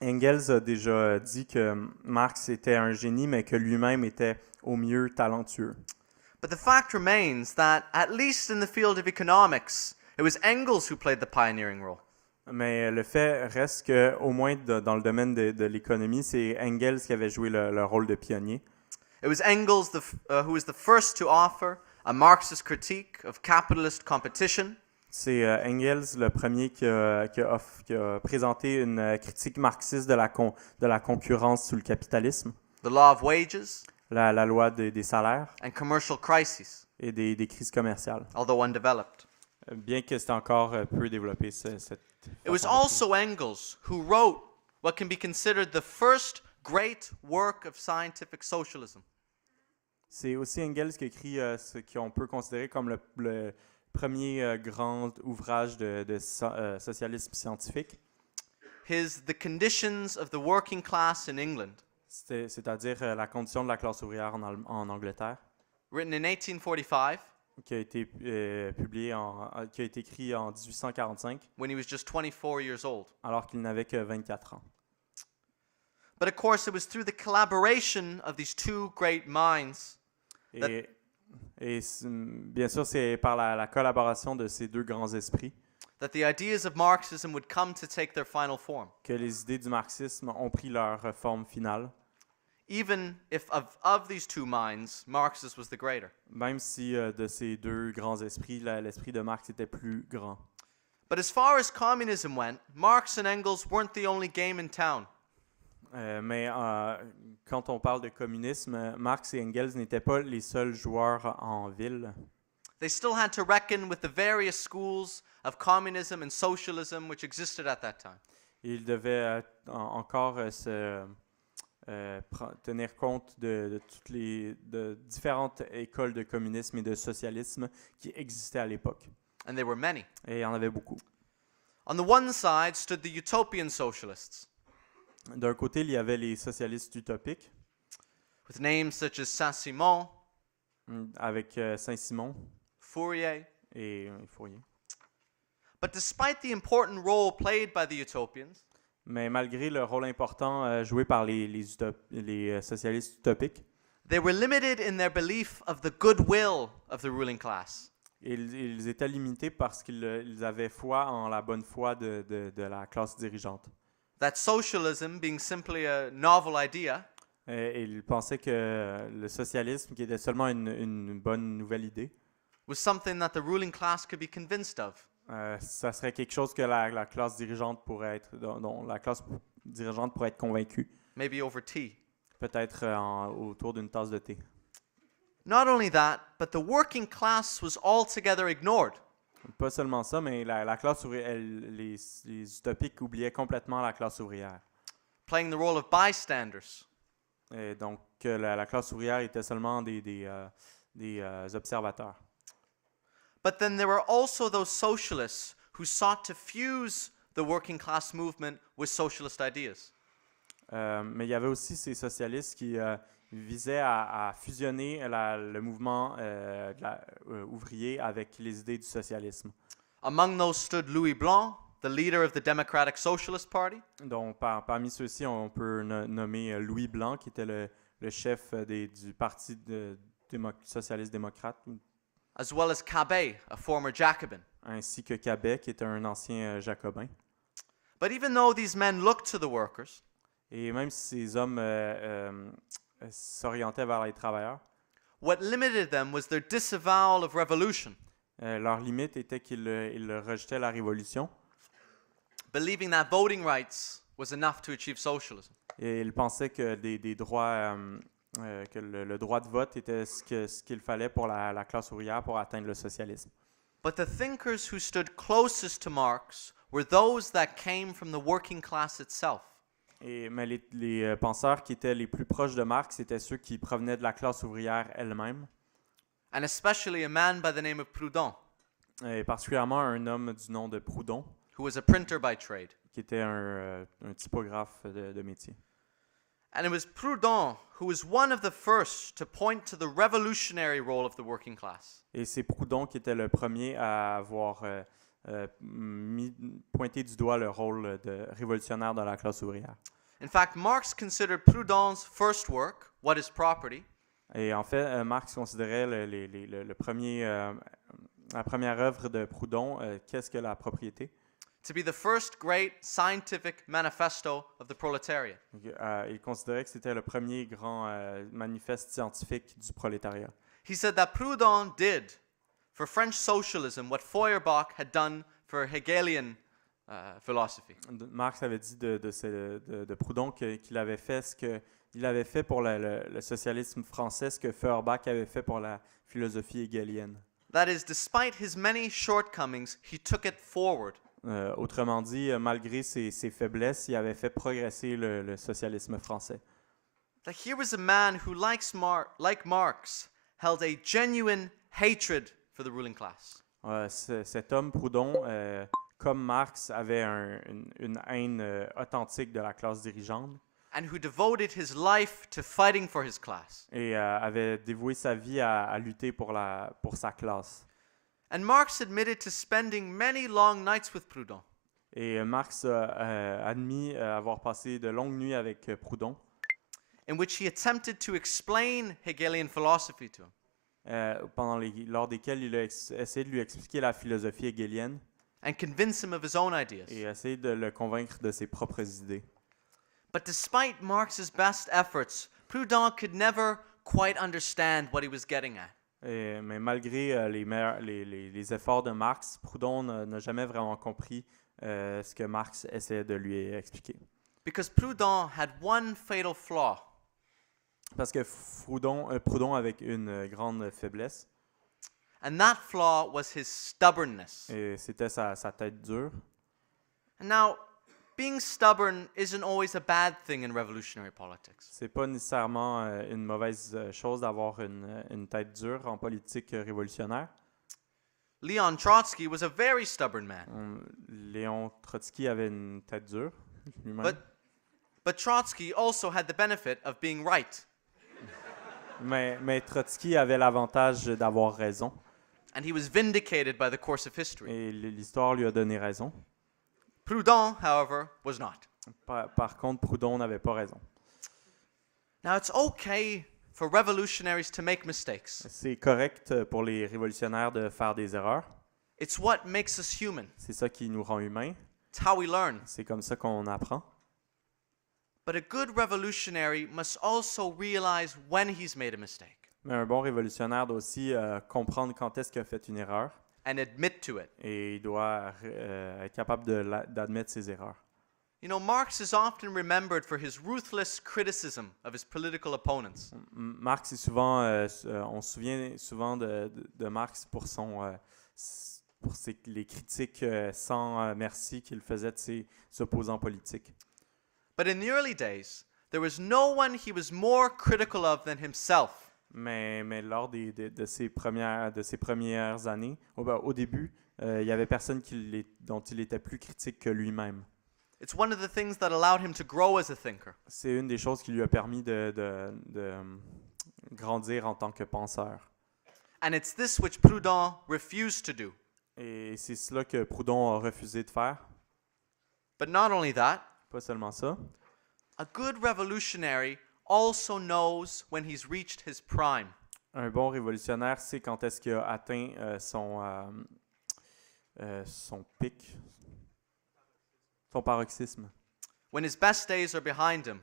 Engels a déjà dit que Marx était un génie, mais que lui-même était au mieux talentueux. But the fact remains that, at least in the field of economics, it was Engels who played the pioneering role. Mais le fait reste que, au moins dans le domaine de l'économie, c'est Engels qui avait joué le rôle de pionnier. It was Engels who was the first to offer a Marxist critique of capitalist competition. C'est Engels le premier qui a présenté une critique marxiste de la concurrence sous le capitalisme, The law of wages, la loi des salaires and commercial crises, et des crises commerciales. although undeveloped. Bien que c'est encore peu développé, cette It was façon de also Engels who wrote what can be considered the first great work of scientific socialism. C'est aussi Engels qui a écrit ce qu'on peut considérer comme le premier grand ouvrage de socialisme scientifique, The Conditions of the Working Class in England, c'est-à-dire la condition de la classe ouvrière en Angleterre, written in 1845 qui a été qui a été écrit en 1845, when he was just 24 years old. alors qu'il n'avait que 24 ans. But of course, it was through the collaboration of these two great minds Et bien sûr, c'est par la collaboration de ces deux grands esprits that the ideas of Marxism would come to take their final form. que les idées du marxisme ont pris leur forme finale, Even if of these two minds, Marx's was the greater. même si de ces deux grands esprits, l'esprit de Marx était plus grand. But as far as communism went, Marx and Engels weren't the only game in town. Mais quand on parle de communisme, Marx et Engels n'étaient pas les seuls joueurs en ville. They still had to reckon with the various schools of communism and socialism which existed at that time. Ils devaient encore tenir compte de toutes les différentes écoles de communisme et de socialisme qui existaient à l'époque. And there were many. Et il y en avait beaucoup. On the one side stood the utopian socialists, D'un côté, il y avait les socialistes utopiques, with names such as Saint-Simon, avec Saint-Simon Fourier. et Fourier. But despite the important role played by the utopians, Mais malgré le rôle important joué par les socialistes utopiques, they were limited in their belief of the goodwill of the ruling class. ils étaient limités parce qu'ils avaient foi en la bonne foi de la classe dirigeante. That socialism, being simply a novel idea, Et il pensait que le socialisme, qui était seulement une bonne nouvelle idée, was something that the ruling class could be convinced of. ça serait quelque chose que la classe dirigeante pourrait être, dont la classe dirigeante pourrait être convaincue, Maybe over tea. peut-être autour d'une tasse de thé. Not only that, but the working class was altogether ignored. Pas seulement ça, mais la classe ouvrière, les utopiques oubliaient complètement la classe ouvrière. Playing the role of bystanders. Et donc, la classe ouvrière était seulement des observateurs. But then there were also those socialists who sought to fuse the working class movement with socialist ideas. Mais il y avait aussi ces socialistes qui visaient à fusionner le mouvement ouvrier avec les idées du socialisme. Among those stood Louis Blanc, the leader of the Democratic Socialist Party. Donc, parmi ceux-ci, on peut nommer Louis Blanc, qui était le chef du Parti socialiste-démocrate, As well as Cabet, a former Jacobin. ainsi que Cabet, qui était un ancien jacobin. But even though these men looked to the workers, Et même si ces hommes s'orientaient vers les travailleurs, what limited them was their disavowal of revolution, leur limite était qu'ils rejetaient la révolution believing that voting rights was enough to achieve socialism. et ils pensaient que des droits, que le droit de vote était ce qu'il fallait pour la classe ouvrière pour atteindre le socialisme. But the thinkers who stood closest to Marx were those that came from the working class itself. Mais les penseurs qui étaient les plus proches de Marx, c'était ceux qui provenaient de la classe ouvrière elle-même, And especially a man by the name of Proudhon, et particulièrement un homme du nom de Proudhon, who was a printer by trade. qui était un typographe de métier. And it was Proudhon who was one of the first to point to the revolutionary role of the working class. Et c'est Proudhon qui était le premier à avoir pointé du doigt le rôle de révolutionnaire de la classe ouvrière. In fact, Marx considered Proudhon's first work, What is Property, Et en fait, Marx considérait la première œuvre de Proudhon, qu'est-ce que la propriété, to be the first great scientific manifesto of the proletariat. il considérait que c'était le premier grand manifeste scientifique du prolétariat. He said that Proudhon did for French socialism what Feuerbach had done for Hegelian philosophy. Marx avait dit de Proudhon qu'il avait fait il avait fait pour le socialisme français ce que Feuerbach avait fait pour la philosophie hegelienne. That is, despite his many shortcomings, he took it forward. Autrement dit, malgré ses faiblesses, il avait fait progresser le socialisme français. That here was a man who, like Marx, held a genuine hatred for the ruling class. Cet homme, Proudhon, comme Marx, avait une haine authentique de la classe dirigeante And who devoted his life to fighting for his class. et avait dévoué sa vie à lutter pour sa classe. And Marx admitted to spending many long nights with Proudhon. Et Marx a admis avoir passé de longues nuits avec Proudhon, In which he attempted to explain Hegelian philosophy to him lors desquels il a essayé de lui expliquer la philosophie hegelienne and convince him of his own ideas. et essayé de le convaincre de ses propres idées. But despite Marx's best efforts, Proudhon could never quite understand what he was getting at. Mais malgré les efforts de Marx, Proudhon n'a jamais vraiment compris ce que Marx essayait de lui expliquer. Because Proudhon had one fatal flaw. Parce que Proudhon avait une grande faiblesse, And that flaw was his stubbornness. et c'était sa tête dure. And now, being stubborn isn't always a bad thing in revolutionary politics. C'est pas nécessairement une mauvaise chose d'avoir une tête dure en politique révolutionnaire. Leon Trotsky was a very stubborn man. Léon Trotsky avait une tête dure lui-même. But Trotsky also had the benefit of being right. Mais Trotsky avait l'avantage d'avoir raison. And he was vindicated by the course of history. Et l'histoire lui a donné raison. Proudhon, however, was not. Par contre, Proudhon n'avait pas raison. Now, it's okay for revolutionaries to make mistakes. C'est correct pour les révolutionnaires de faire des erreurs. It's what makes us human. C'est ça qui nous rend humains. It's how we learn. C'est comme ça qu'on apprend. But a good revolutionary must also realize when he's made a mistake Mais un bon révolutionnaire doit aussi comprendre quand est-ce qu'il a fait une erreur and admit to it. et il doit être capable d'admettre ses erreurs. You know, Marx is often remembered for his ruthless criticism of his political opponents. Marx est souvent, on se souvient souvent de Marx pour les critiques sans merci qu'il faisait de ses opposants politiques. But in the early days, there was no one he was more critical of than himself. Mais lors de ses premières années, au début, il n'y avait personne dont il était plus critique que lui-même. It's one of the things that allowed him to grow as a thinker. C'est une des choses qui lui a permis de grandir en tant que penseur. And it's this which Proudhon refused to do. Et c'est cela que Proudhon a refusé de faire. But not only that, Pas seulement ça. a good revolutionary also knows when he's reached his prime. Un bon révolutionnaire sait quand est-ce qu'il a atteint son pic, son paroxysme. When his best days are behind him,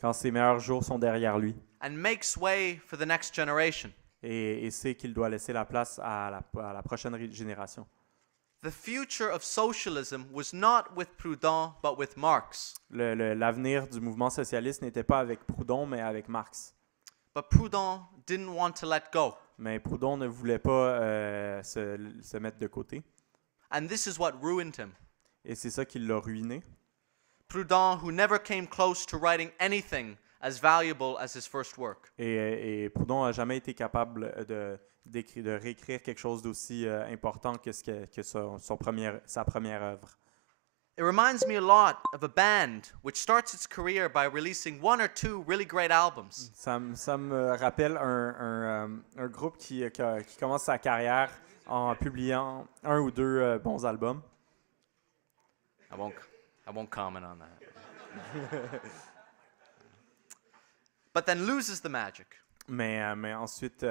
Quand ses meilleurs jours sont derrière lui. and makes way for the next generation. Et sait qu'il doit laisser la place à la prochaine génération. The future of socialism was not with Proudhon, but with Marx. L'avenir du mouvement socialiste n'était pas avec Proudhon, mais avec Marx. But Proudhon didn't want to let go. Mais Proudhon ne voulait pas se mettre de côté. And this is what ruined him. Et c'est ça qui l'a ruiné. Proudhon, who never came close to writing anything as valuable as his first work. Et Proudhon n'a jamais été capable de réécrire quelque chose d'aussi important que sa première œuvre. It reminds me a lot of a band which starts its career by releasing one or two really great albums. Ça me rappelle un groupe qui commence sa carrière en publiant un ou deux bons albums. I won't comment on that. But then loses the magic Mais ensuite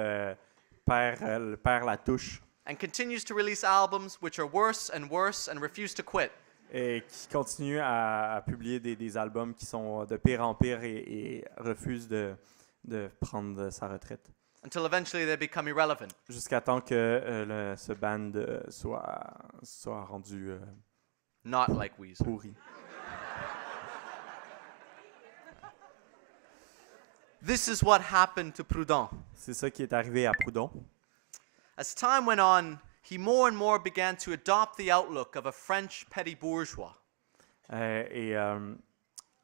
perd la touche and continues to release albums which are worse and worse and refuse to quit. et qui continue à publier des albums qui sont de pire en pire et refuse de prendre sa retraite. Until eventually they become irrelevant. Jusqu'à temps que ce band soit rendu Not like Weezer. pourri. This is what happened to Proudhon. C'est ça qui est arrivé à Proudhon. As time went on, he more and more began to adopt the outlook of a French petty bourgeois.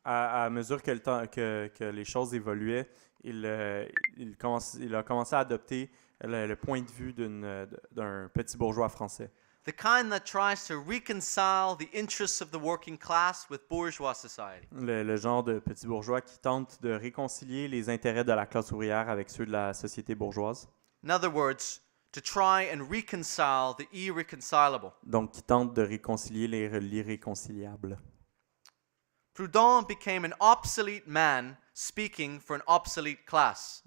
À mesure que les choses évoluaient, il a commencé à adopter le point de vue d'un petit bourgeois français. The kind that tries to reconcile the interests of the working class with bourgeois society. Le genre de petit bourgeois qui tente de réconcilier les intérêts de la classe ouvrière avec ceux de la société bourgeoise. In other words, to try and reconcile the irreconcilable. Donc, qui tente de réconcilier l'irréconciliable. Proudhon became an obsolete man speaking for an obsolete class.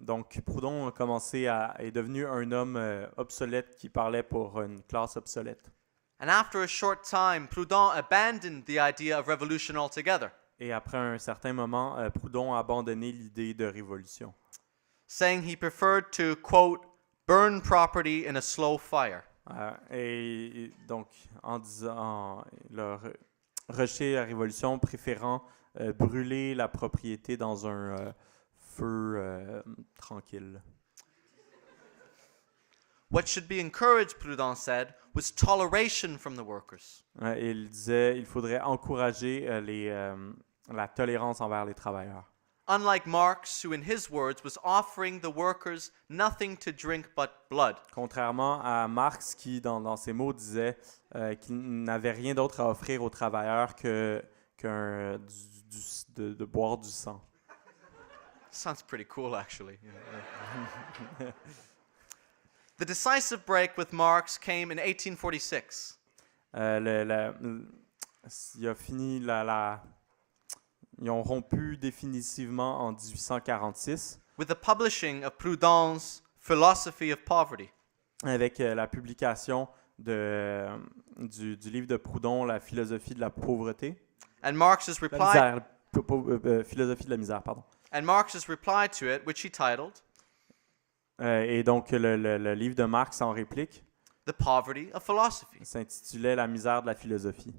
Donc, Proudhon est devenu un homme obsolète qui parlait pour une classe obsolète. And after a short time, Proudhon abandoned the idea of revolution altogether, Et après un certain moment, Proudhon a abandonné l'idée de révolution, saying he preferred to, quote, burn property in a slow fire. et donc, il a rejeté la révolution, préférant brûler la propriété dans un feu tranquille. What should be encouraged, Proudhon said, was toleration from the workers. Il disait qu'il faudrait encourager la tolérance envers les travailleurs. Unlike Marx, who in his words was offering the workers nothing to drink but blood. Contrairement à Marx qui, dans ses mots, disait qu'il n'avait rien d'autre à offrir aux travailleurs de boire du sang. Sounds pretty cool, actually. The decisive break with Marx came in 1846. Ils ont rompu définitivement en 1846 with the publishing of Proudhon's Philosophy of Poverty. avec la publication du livre de Proudhon, La philosophie de la pauvreté. And Marx's reply, Philosophie de la misère, pardon. And Marx's reply to it, which he titled Et donc, le livre de Marx en réplique The Poverty of Philosophy. s'intitulait La misère de la philosophie.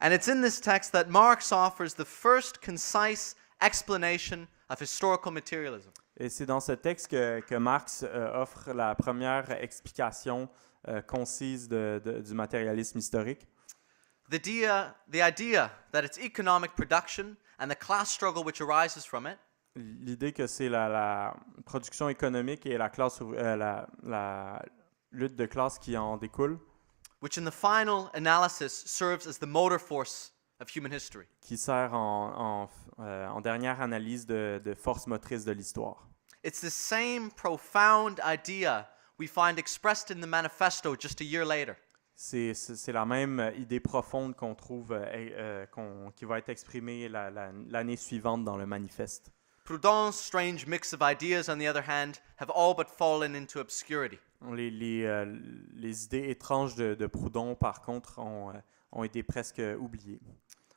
And it's in this text that Marx offers the first concise explanation of historical materialism. Et c'est dans ce texte que Marx offre la première explication concise du matérialisme historique. The idea that it's economic production and the class struggle which arises from it L'idée que c'est la production économique et la lutte de classe qui en découle, which in the final analysis serves as the motor force of human history. qui sert en dernière analyse de force motrice de l'histoire. It's the same profound idea we find expressed in the manifesto just a year later. C'est la même idée profonde qu'on trouve, qui va être exprimée l'année suivante dans le manifeste. Proudhon's strange mix of ideas, on the other hand, have all but fallen into obscurity. Les idées étranges de Proudhon, par contre, ont été presque oubliées.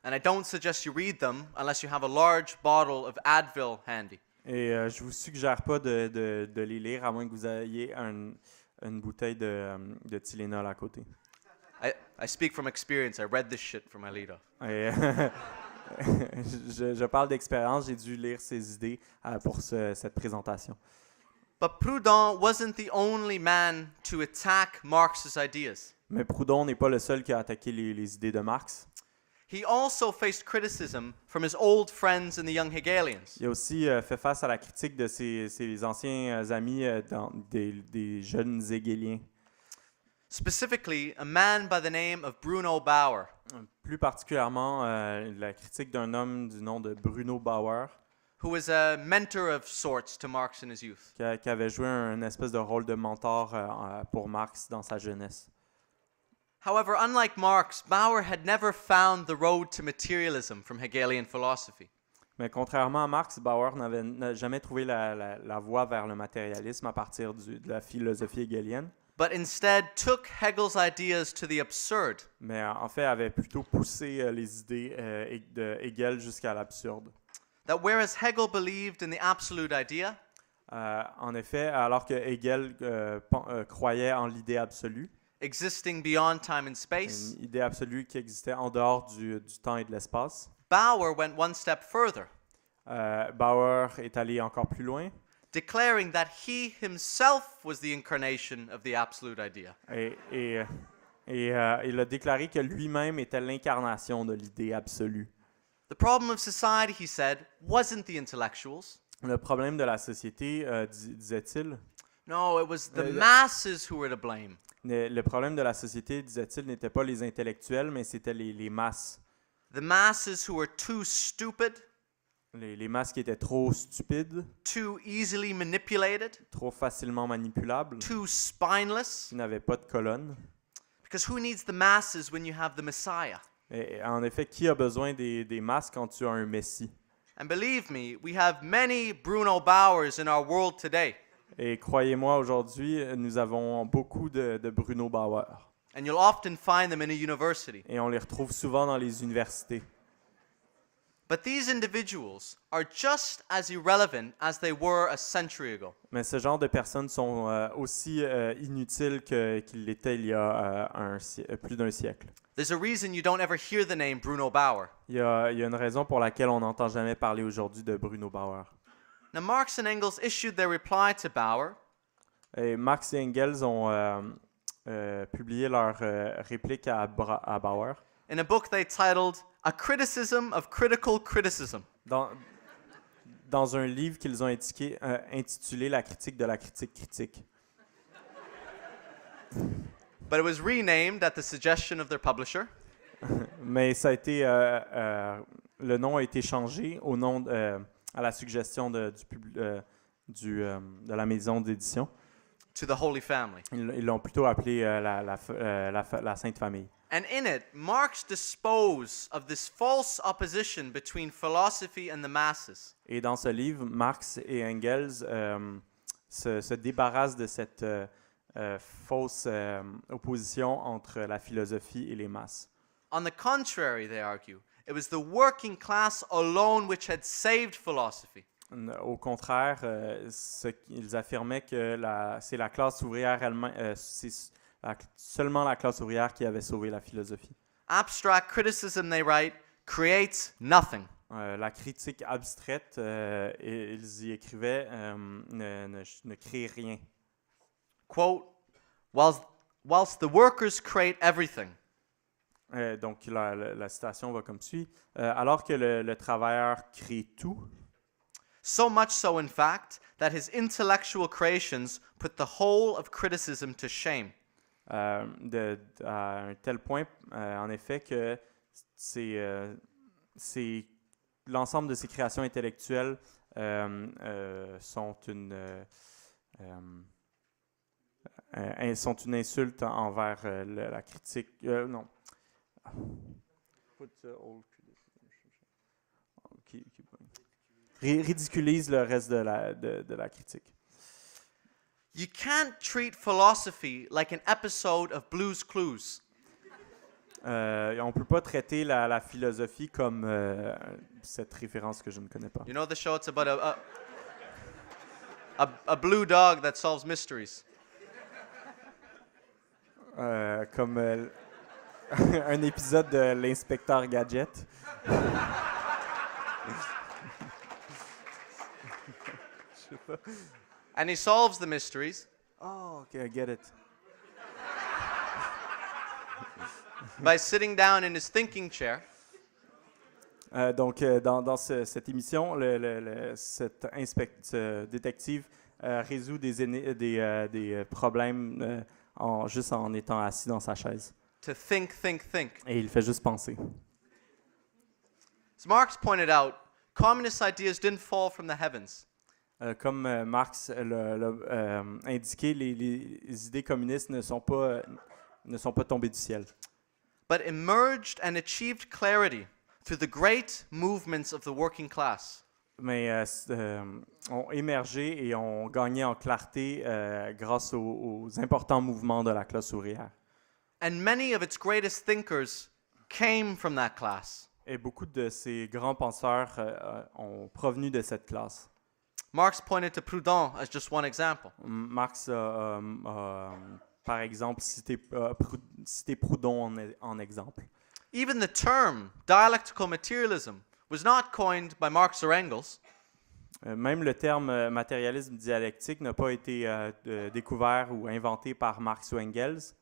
And I don't suggest you read them unless you have a large bottle of Advil handy. Et je vous suggère pas de les lire, à moins que vous ayez une bouteille de Tylenol à côté. I speak from experience. I read this shit for my lead-off. Et, je parle d'expérience, j'ai dû lire ces idées pour cette présentation. But Proudhon wasn't the only man to attack Marx's ideas. Mais Proudhon n'est pas le seul qui a attaqué les idées de Marx. He also faced criticism from his old friends in the young Hegelians. Il a aussi fait face à la critique de ses anciens amis des jeunes hegéliens. Specifically, a man by the name of Bruno Bauer. Plus particulièrement, la critique d'un homme du nom de Bruno Bauer, who was a mentor of sorts to Marx in his youth. qui avait joué un espèce de rôle de mentor pour Marx dans sa jeunesse. However, unlike Marx, Bauer had never found the road to materialism from Hegelian philosophy. Mais contrairement à Marx, Bauer n'a jamais trouvé la voie vers le matérialisme à partir de la philosophie hegelienne. But instead took Hegel's ideas to the absurd. Mais en fait, avait plutôt poussé les idées de Hegel jusqu'à l'absurde. That whereas Hegel believed in the absolute idea, en effet, alors que Hegel croyait en l'idée absolue, existing beyond time and space, une idée absolue qui existait en dehors du temps et de l'espace, Bauer went one step further, Bauer est allé encore plus loin declaring that he himself was the incarnation of the absolute idea. et il a déclaré que lui-même était l'incarnation de l'idée absolue. The problem of society, he said, wasn't the intellectuals. Le problème de la société, disait-il, No, it was the masses who were to blame. le problème de la société, disait-il, n'était pas les intellectuels, mais c'était les masses. The masses who were too stupid, Les masses qui étaient trop stupides, too easily manipulated, trop facilement manipulables, too spineless. qui n'avaient pas de colonne. Because who needs the masses when you have the Messiah? Et en effet, qui a besoin des masses quand tu as un Messie? And believe me, we have many Bruno Bauers in our world today. Et croyez-moi, aujourd'hui, nous avons beaucoup de Bruno Bauer. And you'll often find them in a university. Et on les retrouve souvent dans les universités. But these individuals are just as irrelevant as they were a century ago. Mais ce genre de personnes sont aussi inutiles qu'ils l'étaient il y a plus d'un siècle. There's a reason you don't ever hear the name Bruno Bauer. Il y a une raison pour laquelle on n'entend jamais parler aujourd'hui de Bruno Bauer. Now, Marx and Engels issued their reply to Bauer, Et Marx et Engels ont publié leur réplique à Bauer in a book they titled A Criticism of Critical Criticism. dans un livre qu'ils ont intitulé La critique de la critique critique. But it was renamed at the suggestion of their publisher. Mais ça a été, le nom a été changé au nom, à la suggestion de la maison d'édition. To the Holy Family. Ils l'ont plutôt appelé la Sainte Famille. And in it, Marx disposed of this false opposition between philosophy and the masses. Et dans ce livre, Marx et Engels se débarrassent de cette fausse opposition entre la philosophie et les masses. On the contrary, they argue, It was the working class alone which had saved philosophy. Au contraire, ils affirmaient que c'est la classe ouvrière elle-même, seulement la classe ouvrière qui avait sauvé la philosophie. Abstract criticism, they write, creates nothing. La critique abstraite, ils y écrivaient, ne crée rien. Quote, whilst the workers create everything, Donc la citation va comme suit. Alors que le travailleur crée tout, so much so in fact that his intellectual creations put the whole of criticism to shame. à un tel point, en effet, que c'est l'ensemble de ces créations intellectuelles sont une insulte envers la critique. Non. Ridiculise le reste de la critique. You can't treat philosophy like an episode of Blue's Clues. On ne peut pas traiter la philosophie comme cette référence que je ne connais pas. You know the show, it's about a blue dog that solves mysteries. Comme un épisode de l'Inspecteur Gadget. Je sais pas. And he solves the mysteries Oh, okay, I get it. by sitting down in his thinking chair Donc, dans cette émission, ce détective résout des problèmes juste en étant assis dans sa chaise. to think. Et il fait juste penser. As Marx pointed out, communist ideas didn't fall from the heavens. Comme Marx l'a indiqué, les idées communistes ne sont pas tombées du ciel, But emerged and achieved clarity through the great movements of the working class. mais ont émergé et ont gagné en clarté grâce aux importants mouvements de la classe ouvrière. And many of its greatest thinkers came from that class. Et beaucoup de ces grands penseurs ont provenu de cette classe. Marx pointed to Proudhon as just one example. Marx a, par exemple, cité Proudhon en exemple. Even the term dialectical materialism was not coined by Marx or Engels. Même le terme matérialisme dialectique n'a pas été découvert ou inventé par Marx ou Engels,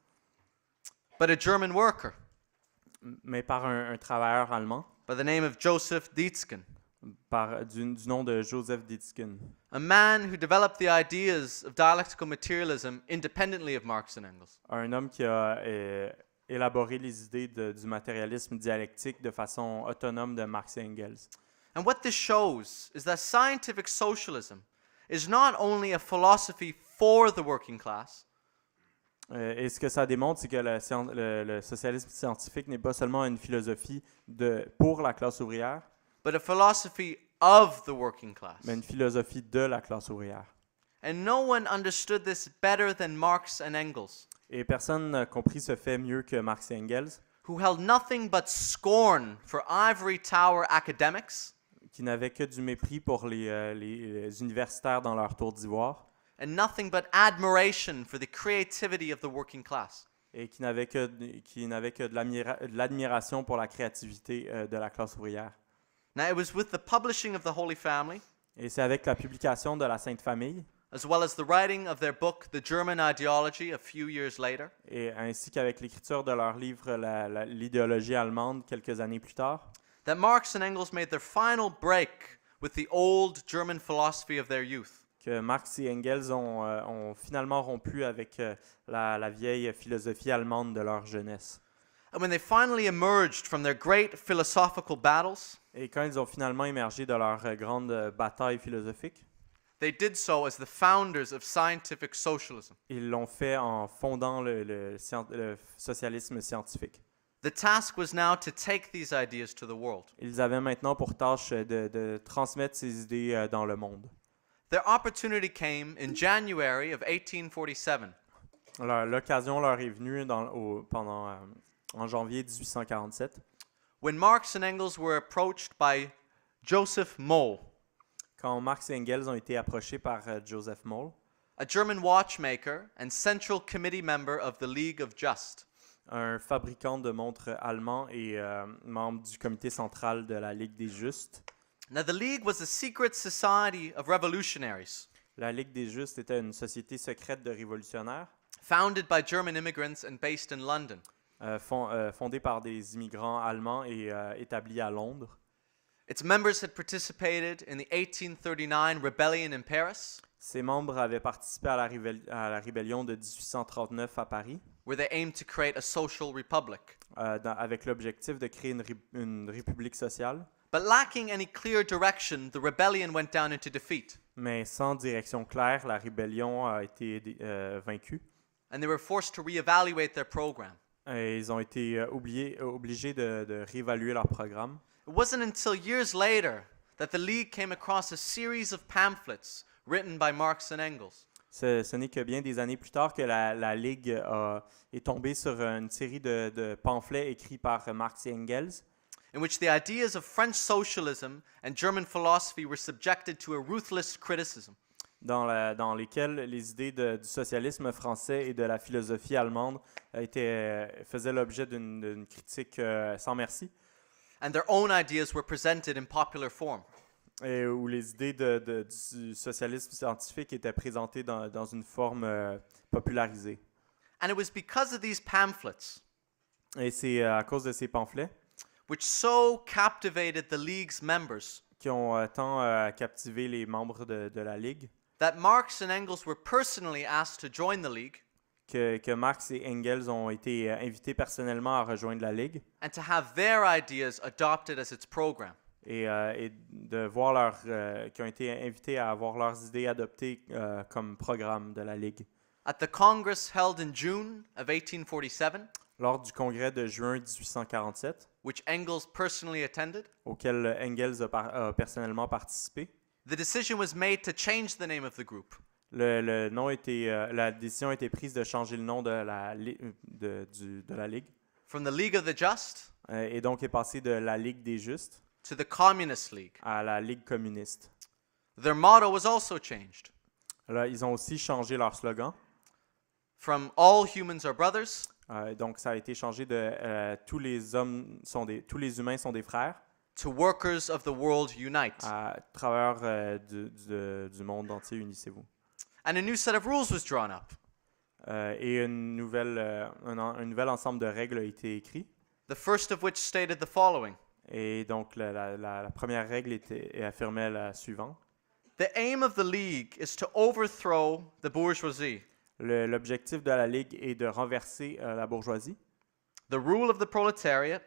But a German worker mais par un travailleur allemand by the name of Joseph Dietzken, du nom de Joseph Dietzken, a man who developed the ideas of dialectical materialism independently of Marx and Engels. un homme qui a élaboré les idées du matérialisme dialectique de façon autonome de Marx et Engels. And what this shows is that scientific socialism is not only a philosophy for the working class, Et ce que ça démontre, c'est que le socialisme scientifique n'est pas seulement une philosophie pour la classe ouvrière, but a philosophy of the working class. mais une philosophie de la classe ouvrière. And no one understood this better than Marx and Engels, Et personne n'a compris ce fait mieux que Marx et Engels, who held nothing but scorn for ivory tower academics qui n'avaient que du mépris pour les universitaires dans leur tour d'ivoire, and nothing but admiration for the creativity of the working class. et qui n'avaient que de l'admiration pour la créativité de la classe ouvrière. Now, it was with the publishing of the Holy Family, Et c'est avec la publication de la Sainte Famille, as well as the writing of their book, The German Ideology, a few years later, et ainsi qu'avec l'écriture de leur livre L'idéologie allemande quelques années plus tard, that Marx and Engels made their final break with the old German philosophy of their youth. que Marx et Engels ont finalement rompu avec la vieille philosophie allemande de leur jeunesse. And when they finally emerged from their great philosophical battles, Et quand ils ont finalement émergé de leur grande bataille philosophique, they did so as the founders of scientific socialism. ils l'ont fait en fondant le socialisme scientifique. The task was now to take these ideas to the world. Ils avaient maintenant pour tâche de transmettre ces idées dans le monde. Their opportunity came in January of 1847. L'occasion leur est venue en janvier 1847, when Marx and Engels were approached by Joseph Moll, Quand Marx et Engels ont été approchés par Joseph Moll, a German watchmaker and central committee member of the League of Just, un fabricant de montres allemand et membre du comité central de la Ligue des Justes. Now, the League was a secret society of revolutionaries, La Ligue des Justes était une société secrète de révolutionnaires founded by German immigrants and based in London. fondée par des immigrants allemands et établie à Londres. Its members had participated in the 1839 rebellion in Paris, Ses membres avaient participé à la rébellion de 1839 à Paris, where they aimed to create a social republic. avec l'objectif de créer une république sociale, But lacking any clear direction, the rebellion went down into defeat, mais sans direction claire, la rébellion a été vaincue. and they were forced to reevaluate their program. Et ils ont été obligés de réévaluer leur programme. It wasn't until years later that the League came across a series of pamphlets written by Marx and Engels. Ce n'est que bien des années plus tard que la Ligue est tombée sur une série de pamphlets écrits par Marx et Engels, in which the ideas of French socialism and German philosophy were subjected to a ruthless criticism. dans lesquels les idées du socialisme français et de la philosophie allemande faisaient l'objet d'une critique sans merci, And their own ideas were presented in popular form. et où les idées du socialisme scientifique étaient présentées dans une forme popularisée. And it was because of these pamphlets Et c'est à cause de ces pamphlets which so captivated the League's members qui ont tant captivé les membres de la Ligue that Marx and Engels were personally asked to join the League que Marx et Engels ont été invités personnellement à rejoindre la Ligue and to have their ideas adopted as its program. et de voir qui ont été invités à avoir leurs idées adoptées comme programme de la Ligue. At the Congress held in June of 1847, Lors du congrès de juin 1847, which Engels personally attended, auquel Engels a personnellement participé, the decision was made to change the name of the group la décision a été prise de changer le nom de la Ligue from the League of the Just et donc est passé de la Ligue des Justes to the Communist League. à la Ligue communiste. Their motto was also changed Là, ils ont aussi changé leur slogan. from All humans are brothers Donc ça a été changé de tous les humains sont des frères to Workers of the World Unite. à travers du monde entier, unissez-vous. And a new set of rules was drawn up. Et un nouvel ensemble de règles a été écrit. The first of which stated the following: Et donc la première règle affirmait la suivante. the aim of the League is to overthrow the bourgeoisie, L'objectif de la Ligue est de renverser la bourgeoisie, the rule of the proletariat,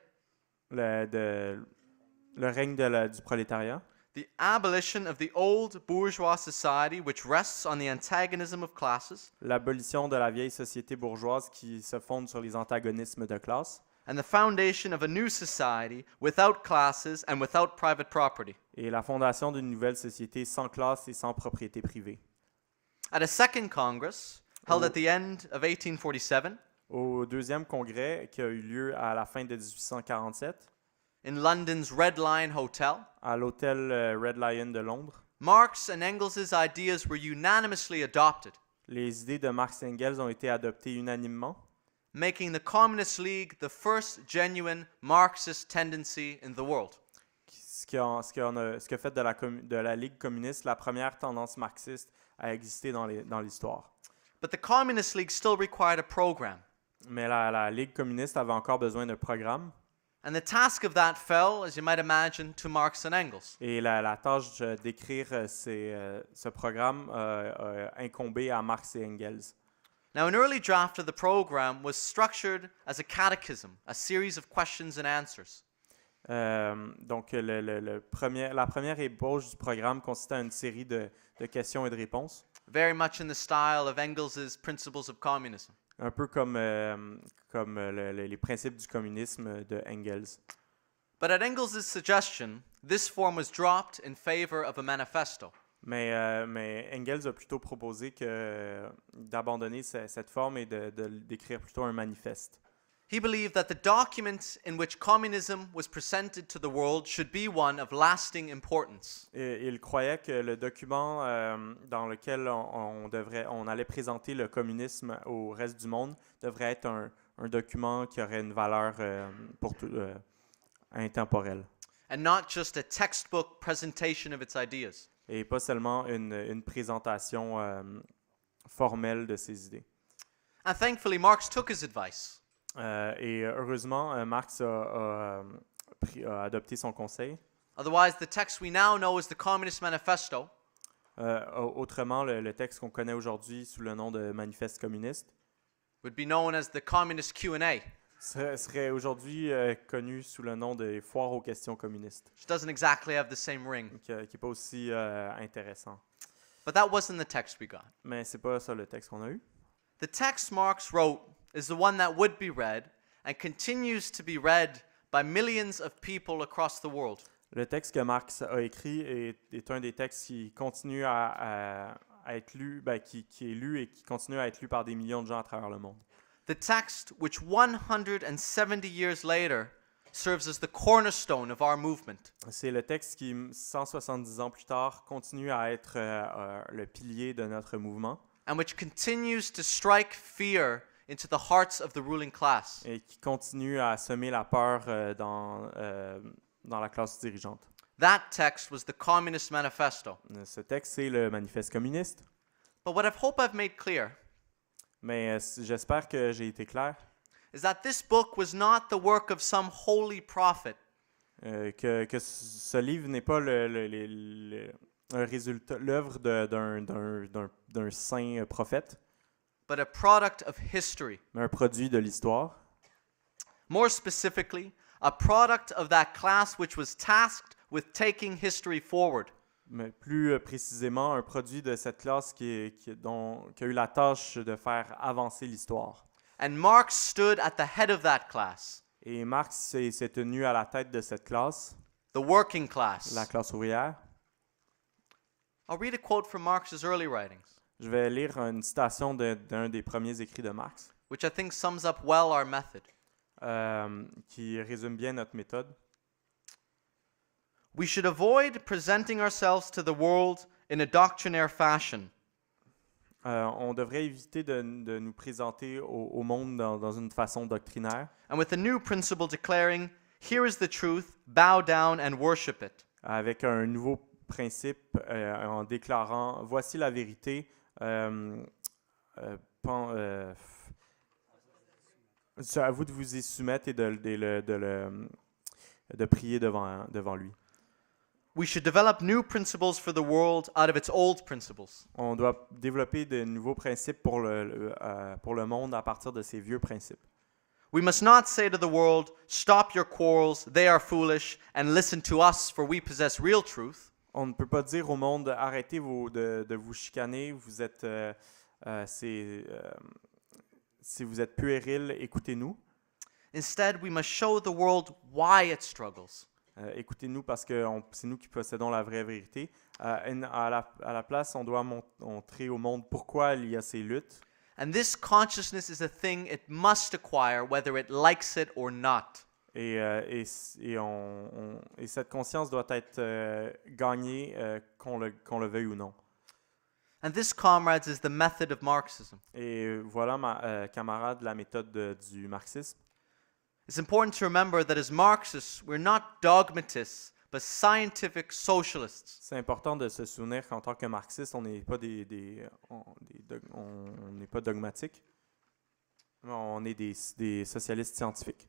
le règne du prolétariat, the abolition of the old bourgeois society which rests on the antagonism of classes, l'abolition de la vieille société bourgeoise qui se fonde sur les antagonismes de classe, and the foundation of a new society without classes and without private property. et la fondation d'une nouvelle société sans classe et sans propriété privée. At a second Congress, held at the end of 1847, Au deuxième congrès qui a eu lieu à la fin de 1847, in London's Red Lion Hotel, à l'hôtel Red Lion de Londres, Marx and Engels' ideas were unanimously adopted, les idées de Marx et Engels ont été adoptées unanimement, making the Communist League the first genuine Marxist tendency in the world. ce qui a fait de la Ligue communiste la première tendance marxiste à exister dans l'histoire. But the Communist League still required a program, Mais la Ligue communiste avait encore besoin d'un programme, and the task of that fell, as you might imagine, to Marx and Engels. et la tâche d'écrire ce programme a incombé à Marx et Engels. Now, an early draft of the program was structured as a catechism, a series of questions and answers. Donc la première ébauche du programme consistait en une série de questions et de réponses, Very much in the style of Engels' Principles of Communism. un peu comme les principes du communisme de Engels. But at Engels' suggestion, this form was dropped in favor of a manifesto. Mais Engels a plutôt proposé d'abandonner cette forme et d'écrire plutôt un manifeste. He believed that the document in which communism was presented to the world should be one of lasting importance. Et il croyait que le document dans lequel on allait présenter le communisme au reste du monde devrait être un document qui aurait une valeur intemporelle. And not just a textbook presentation of its ideas. Et pas seulement une présentation formelle de ses idées. And thankfully, Marx took his advice. Et heureusement, Marx a adopté son conseil. Otherwise, the text we now know as the Communist Manifesto Autrement, le texte qu'on connaît aujourd'hui sous le nom de Manifeste communiste would be known as the Communist Q&A, serait aujourd'hui connu sous le nom de foire aux questions communistes, which doesn't exactly have the same ring. qui n'est pas aussi intéressant. But that wasn't the text we got. Mais c'est pas ça le texte qu'on a eu. The text Marx wrote is the one that would be read and continues to be read by millions of people across the world. Le texte que Marx a écrit est un des textes qui continue à être lu, qui est lu et qui continue à être lu par des millions de gens à travers le monde. The text which 170 years later serves as the cornerstone of our movement. C'est le texte qui, 170 ans plus tard, continue à être le pilier de notre mouvement. And which continues to strike fear into the hearts of the ruling class. Et qui continue à semer la peur dans la classe dirigeante. That text was the Communist Manifesto. Ce texte, c'est le Manifeste communiste. But what I hope I've made clear Mais j'espère que j'ai été clair. Is that this book was not the work of some holy prophet. Que ce livre n'est pas l'œuvre d'un saint prophète, But a product of history. mais un produit de l'histoire. More specifically, a product of that class which was tasked with taking history forward. Mais plus précisément, un produit de cette classe qui a eu la tâche de faire avancer l'histoire. And Marx stood at the head of that class. Et Marx s'est tenu à la tête de cette classe, The working class. la classe ouvrière. I'll read a quote from Marx's early writings, Je vais lire une citation d'un des premiers écrits de Marx, which I think sums up well our method. qui résume bien notre méthode. We should avoid presenting ourselves to the world in a doctrinaire fashion. On devrait éviter de nous présenter au monde dans une façon doctrinaire, And with a new principle declaring, here is the truth, bow down and worship it. avec un nouveau principe en déclarant « Voici la vérité, c'est à vous de vous y soumettre et de prier devant lui. » We should develop new principles for the world out of its old principles. On doit développer de nouveaux principes pour le monde à partir de ces vieux principes. We must not say to the world, stop your quarrels, they are foolish, and listen to us, for we possess real truth. On ne peut pas dire au monde arrêtez de vous chicaner, vous êtes si vous êtes puéril, écoutez-nous. Instead, we must show the world why it struggles. Écoutez-nous parce que c'est nous qui possédons la vraie vérité. À la place, on doit montrer au monde pourquoi il y a ces luttes. And this consciousness is a thing it must acquire, whether it likes it or not. Et cette conscience doit être gagnée, qu'on le veuille ou non. And this, comrades, is the method of Marxism. Et voilà, camarades, la méthode du marxisme. It's important to remember that as Marxists, we're not dogmatists, but scientific socialists. C'est important de se souvenir qu'en tant que marxiste, on n'est pas on n'est pas dogmatique, on est des socialistes scientifiques.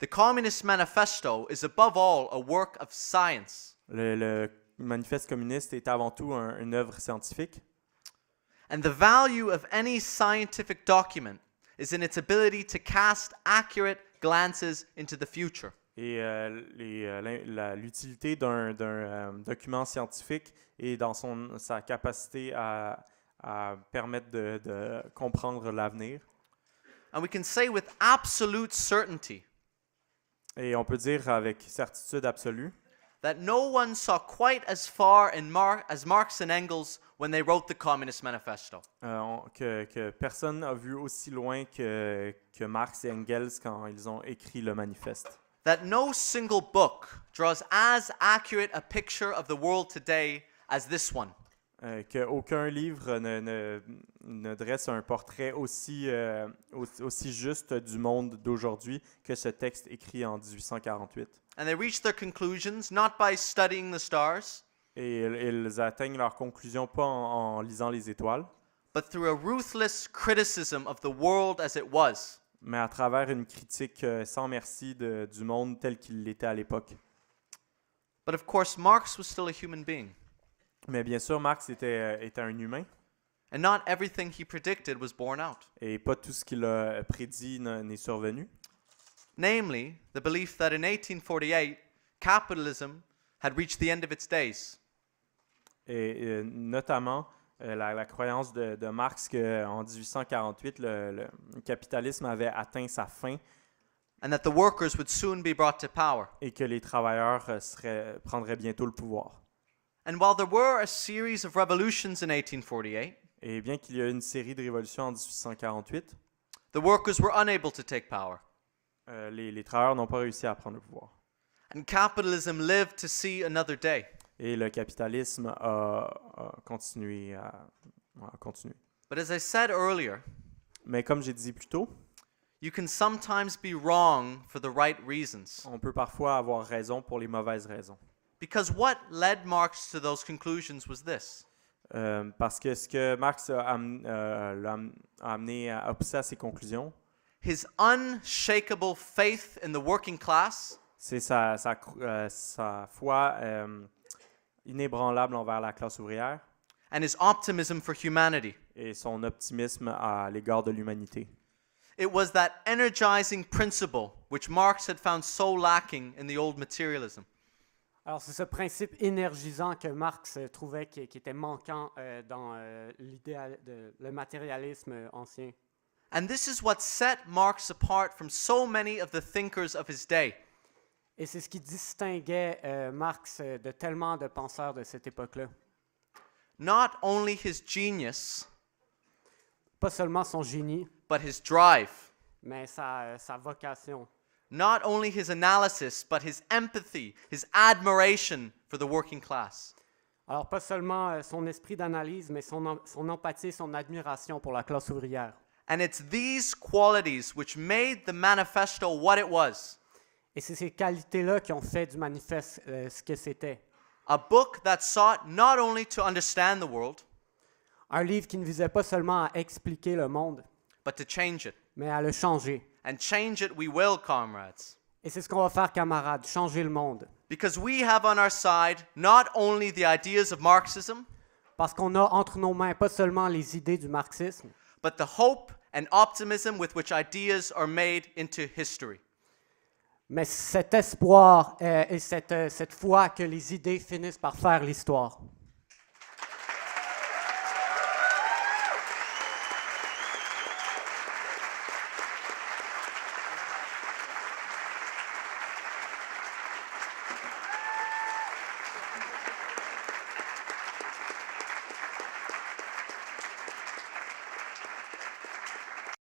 The Communist Manifesto is above all a work of science. Le manifeste communiste est avant tout une œuvre scientifique. And the value of any scientific document is in its ability to cast accurate glances into the future. Et l'utilité d'un document scientifique est dans sa capacité à permettre de comprendre l'avenir. And we can say with absolute certainty Et on peut dire avec certitude absolue that no one saw quite as far as Marx and Engels when they wrote the Communist Manifesto. Que personne n'a vu aussi loin que Marx et Engels quand ils ont écrit le manifeste. That no single book draws as accurate a picture of the world today as this one. Qu'aucun livre ne dresse un portrait aussi juste du monde d'aujourd'hui que ce texte écrit en 1848. And they reached their conclusions not by studying the stars, Et ils atteignent leur conclusion pas en lisant les étoiles, but through a ruthless criticism of the world as it was. mais à travers une critique sans merci du monde tel qu'il l'était à l'époque. But of course, Marx was still a human being, Mais bien sûr, Marx était un humain, and not everything he predicted was borne out. et pas tout ce qu'il a prédit n'est survenu. Namely, the belief that in 1848, capitalism had reached the end of its days. Et notamment la croyance de Marx qu'en 1848, le capitalisme avait atteint sa fin And that the workers would soon be brought to power. et que les travailleurs prendraient bientôt le pouvoir. And while there were a series of revolutions in 1848, Et bien qu'il y ait une série de révolutions en 1848, the workers were unable to take power. les travailleurs n'ont pas réussi à prendre le pouvoir. And capitalism lived to see another day. Et le capitalisme a continué à continuer. But as I said earlier, Mais comme j'ai dit plus tôt, you can sometimes be wrong for the right reasons. on peut parfois avoir raison pour les mauvaises raisons. Because what led Marx to those conclusions was this. Parce que ce que Marx l'a amené à pousser à ses conclusions, His unshakable faith in the working class c'est sa foi inébranlable envers la classe ouvrière and his optimism for humanity. et son optimisme à l'égard de l'humanité. It was that energizing principle which Marx had found so lacking in the old materialism. Alors, c'est ce principe énergisant que Marx trouvait qui était manquant dans le matérialisme ancien. And this is what set Marx apart from so many of the thinkers of his day. Et c'est ce qui distinguait Marx de tellement de penseurs de cette époque-là. Not only his genius, Pas seulement son génie, but his drive. mais sa vocation. Not only his analysis, but his empathy, his admiration for the working class. Alors, pas seulement son esprit d'analyse, mais son empathie, son admiration pour la classe ouvrière. And it's these qualities which made the manifesto what it was. Et c'est ces qualités-là qui ont fait du manifeste ce que c'était. A book that sought not only to understand the world, Un livre qui ne visait pas seulement à expliquer le monde, but to change it. mais à le changer. And change it we will, comrades. Et c'est ce qu'on va faire, camarades, changer le monde. Because we have on our side not only the ideas of Marxism, Parce qu'on a entre nos mains pas seulement les idées du marxisme, but the hope and optimism with which ideas are made into history. mais cet espoir et cette foi que les idées finissent par faire l'histoire.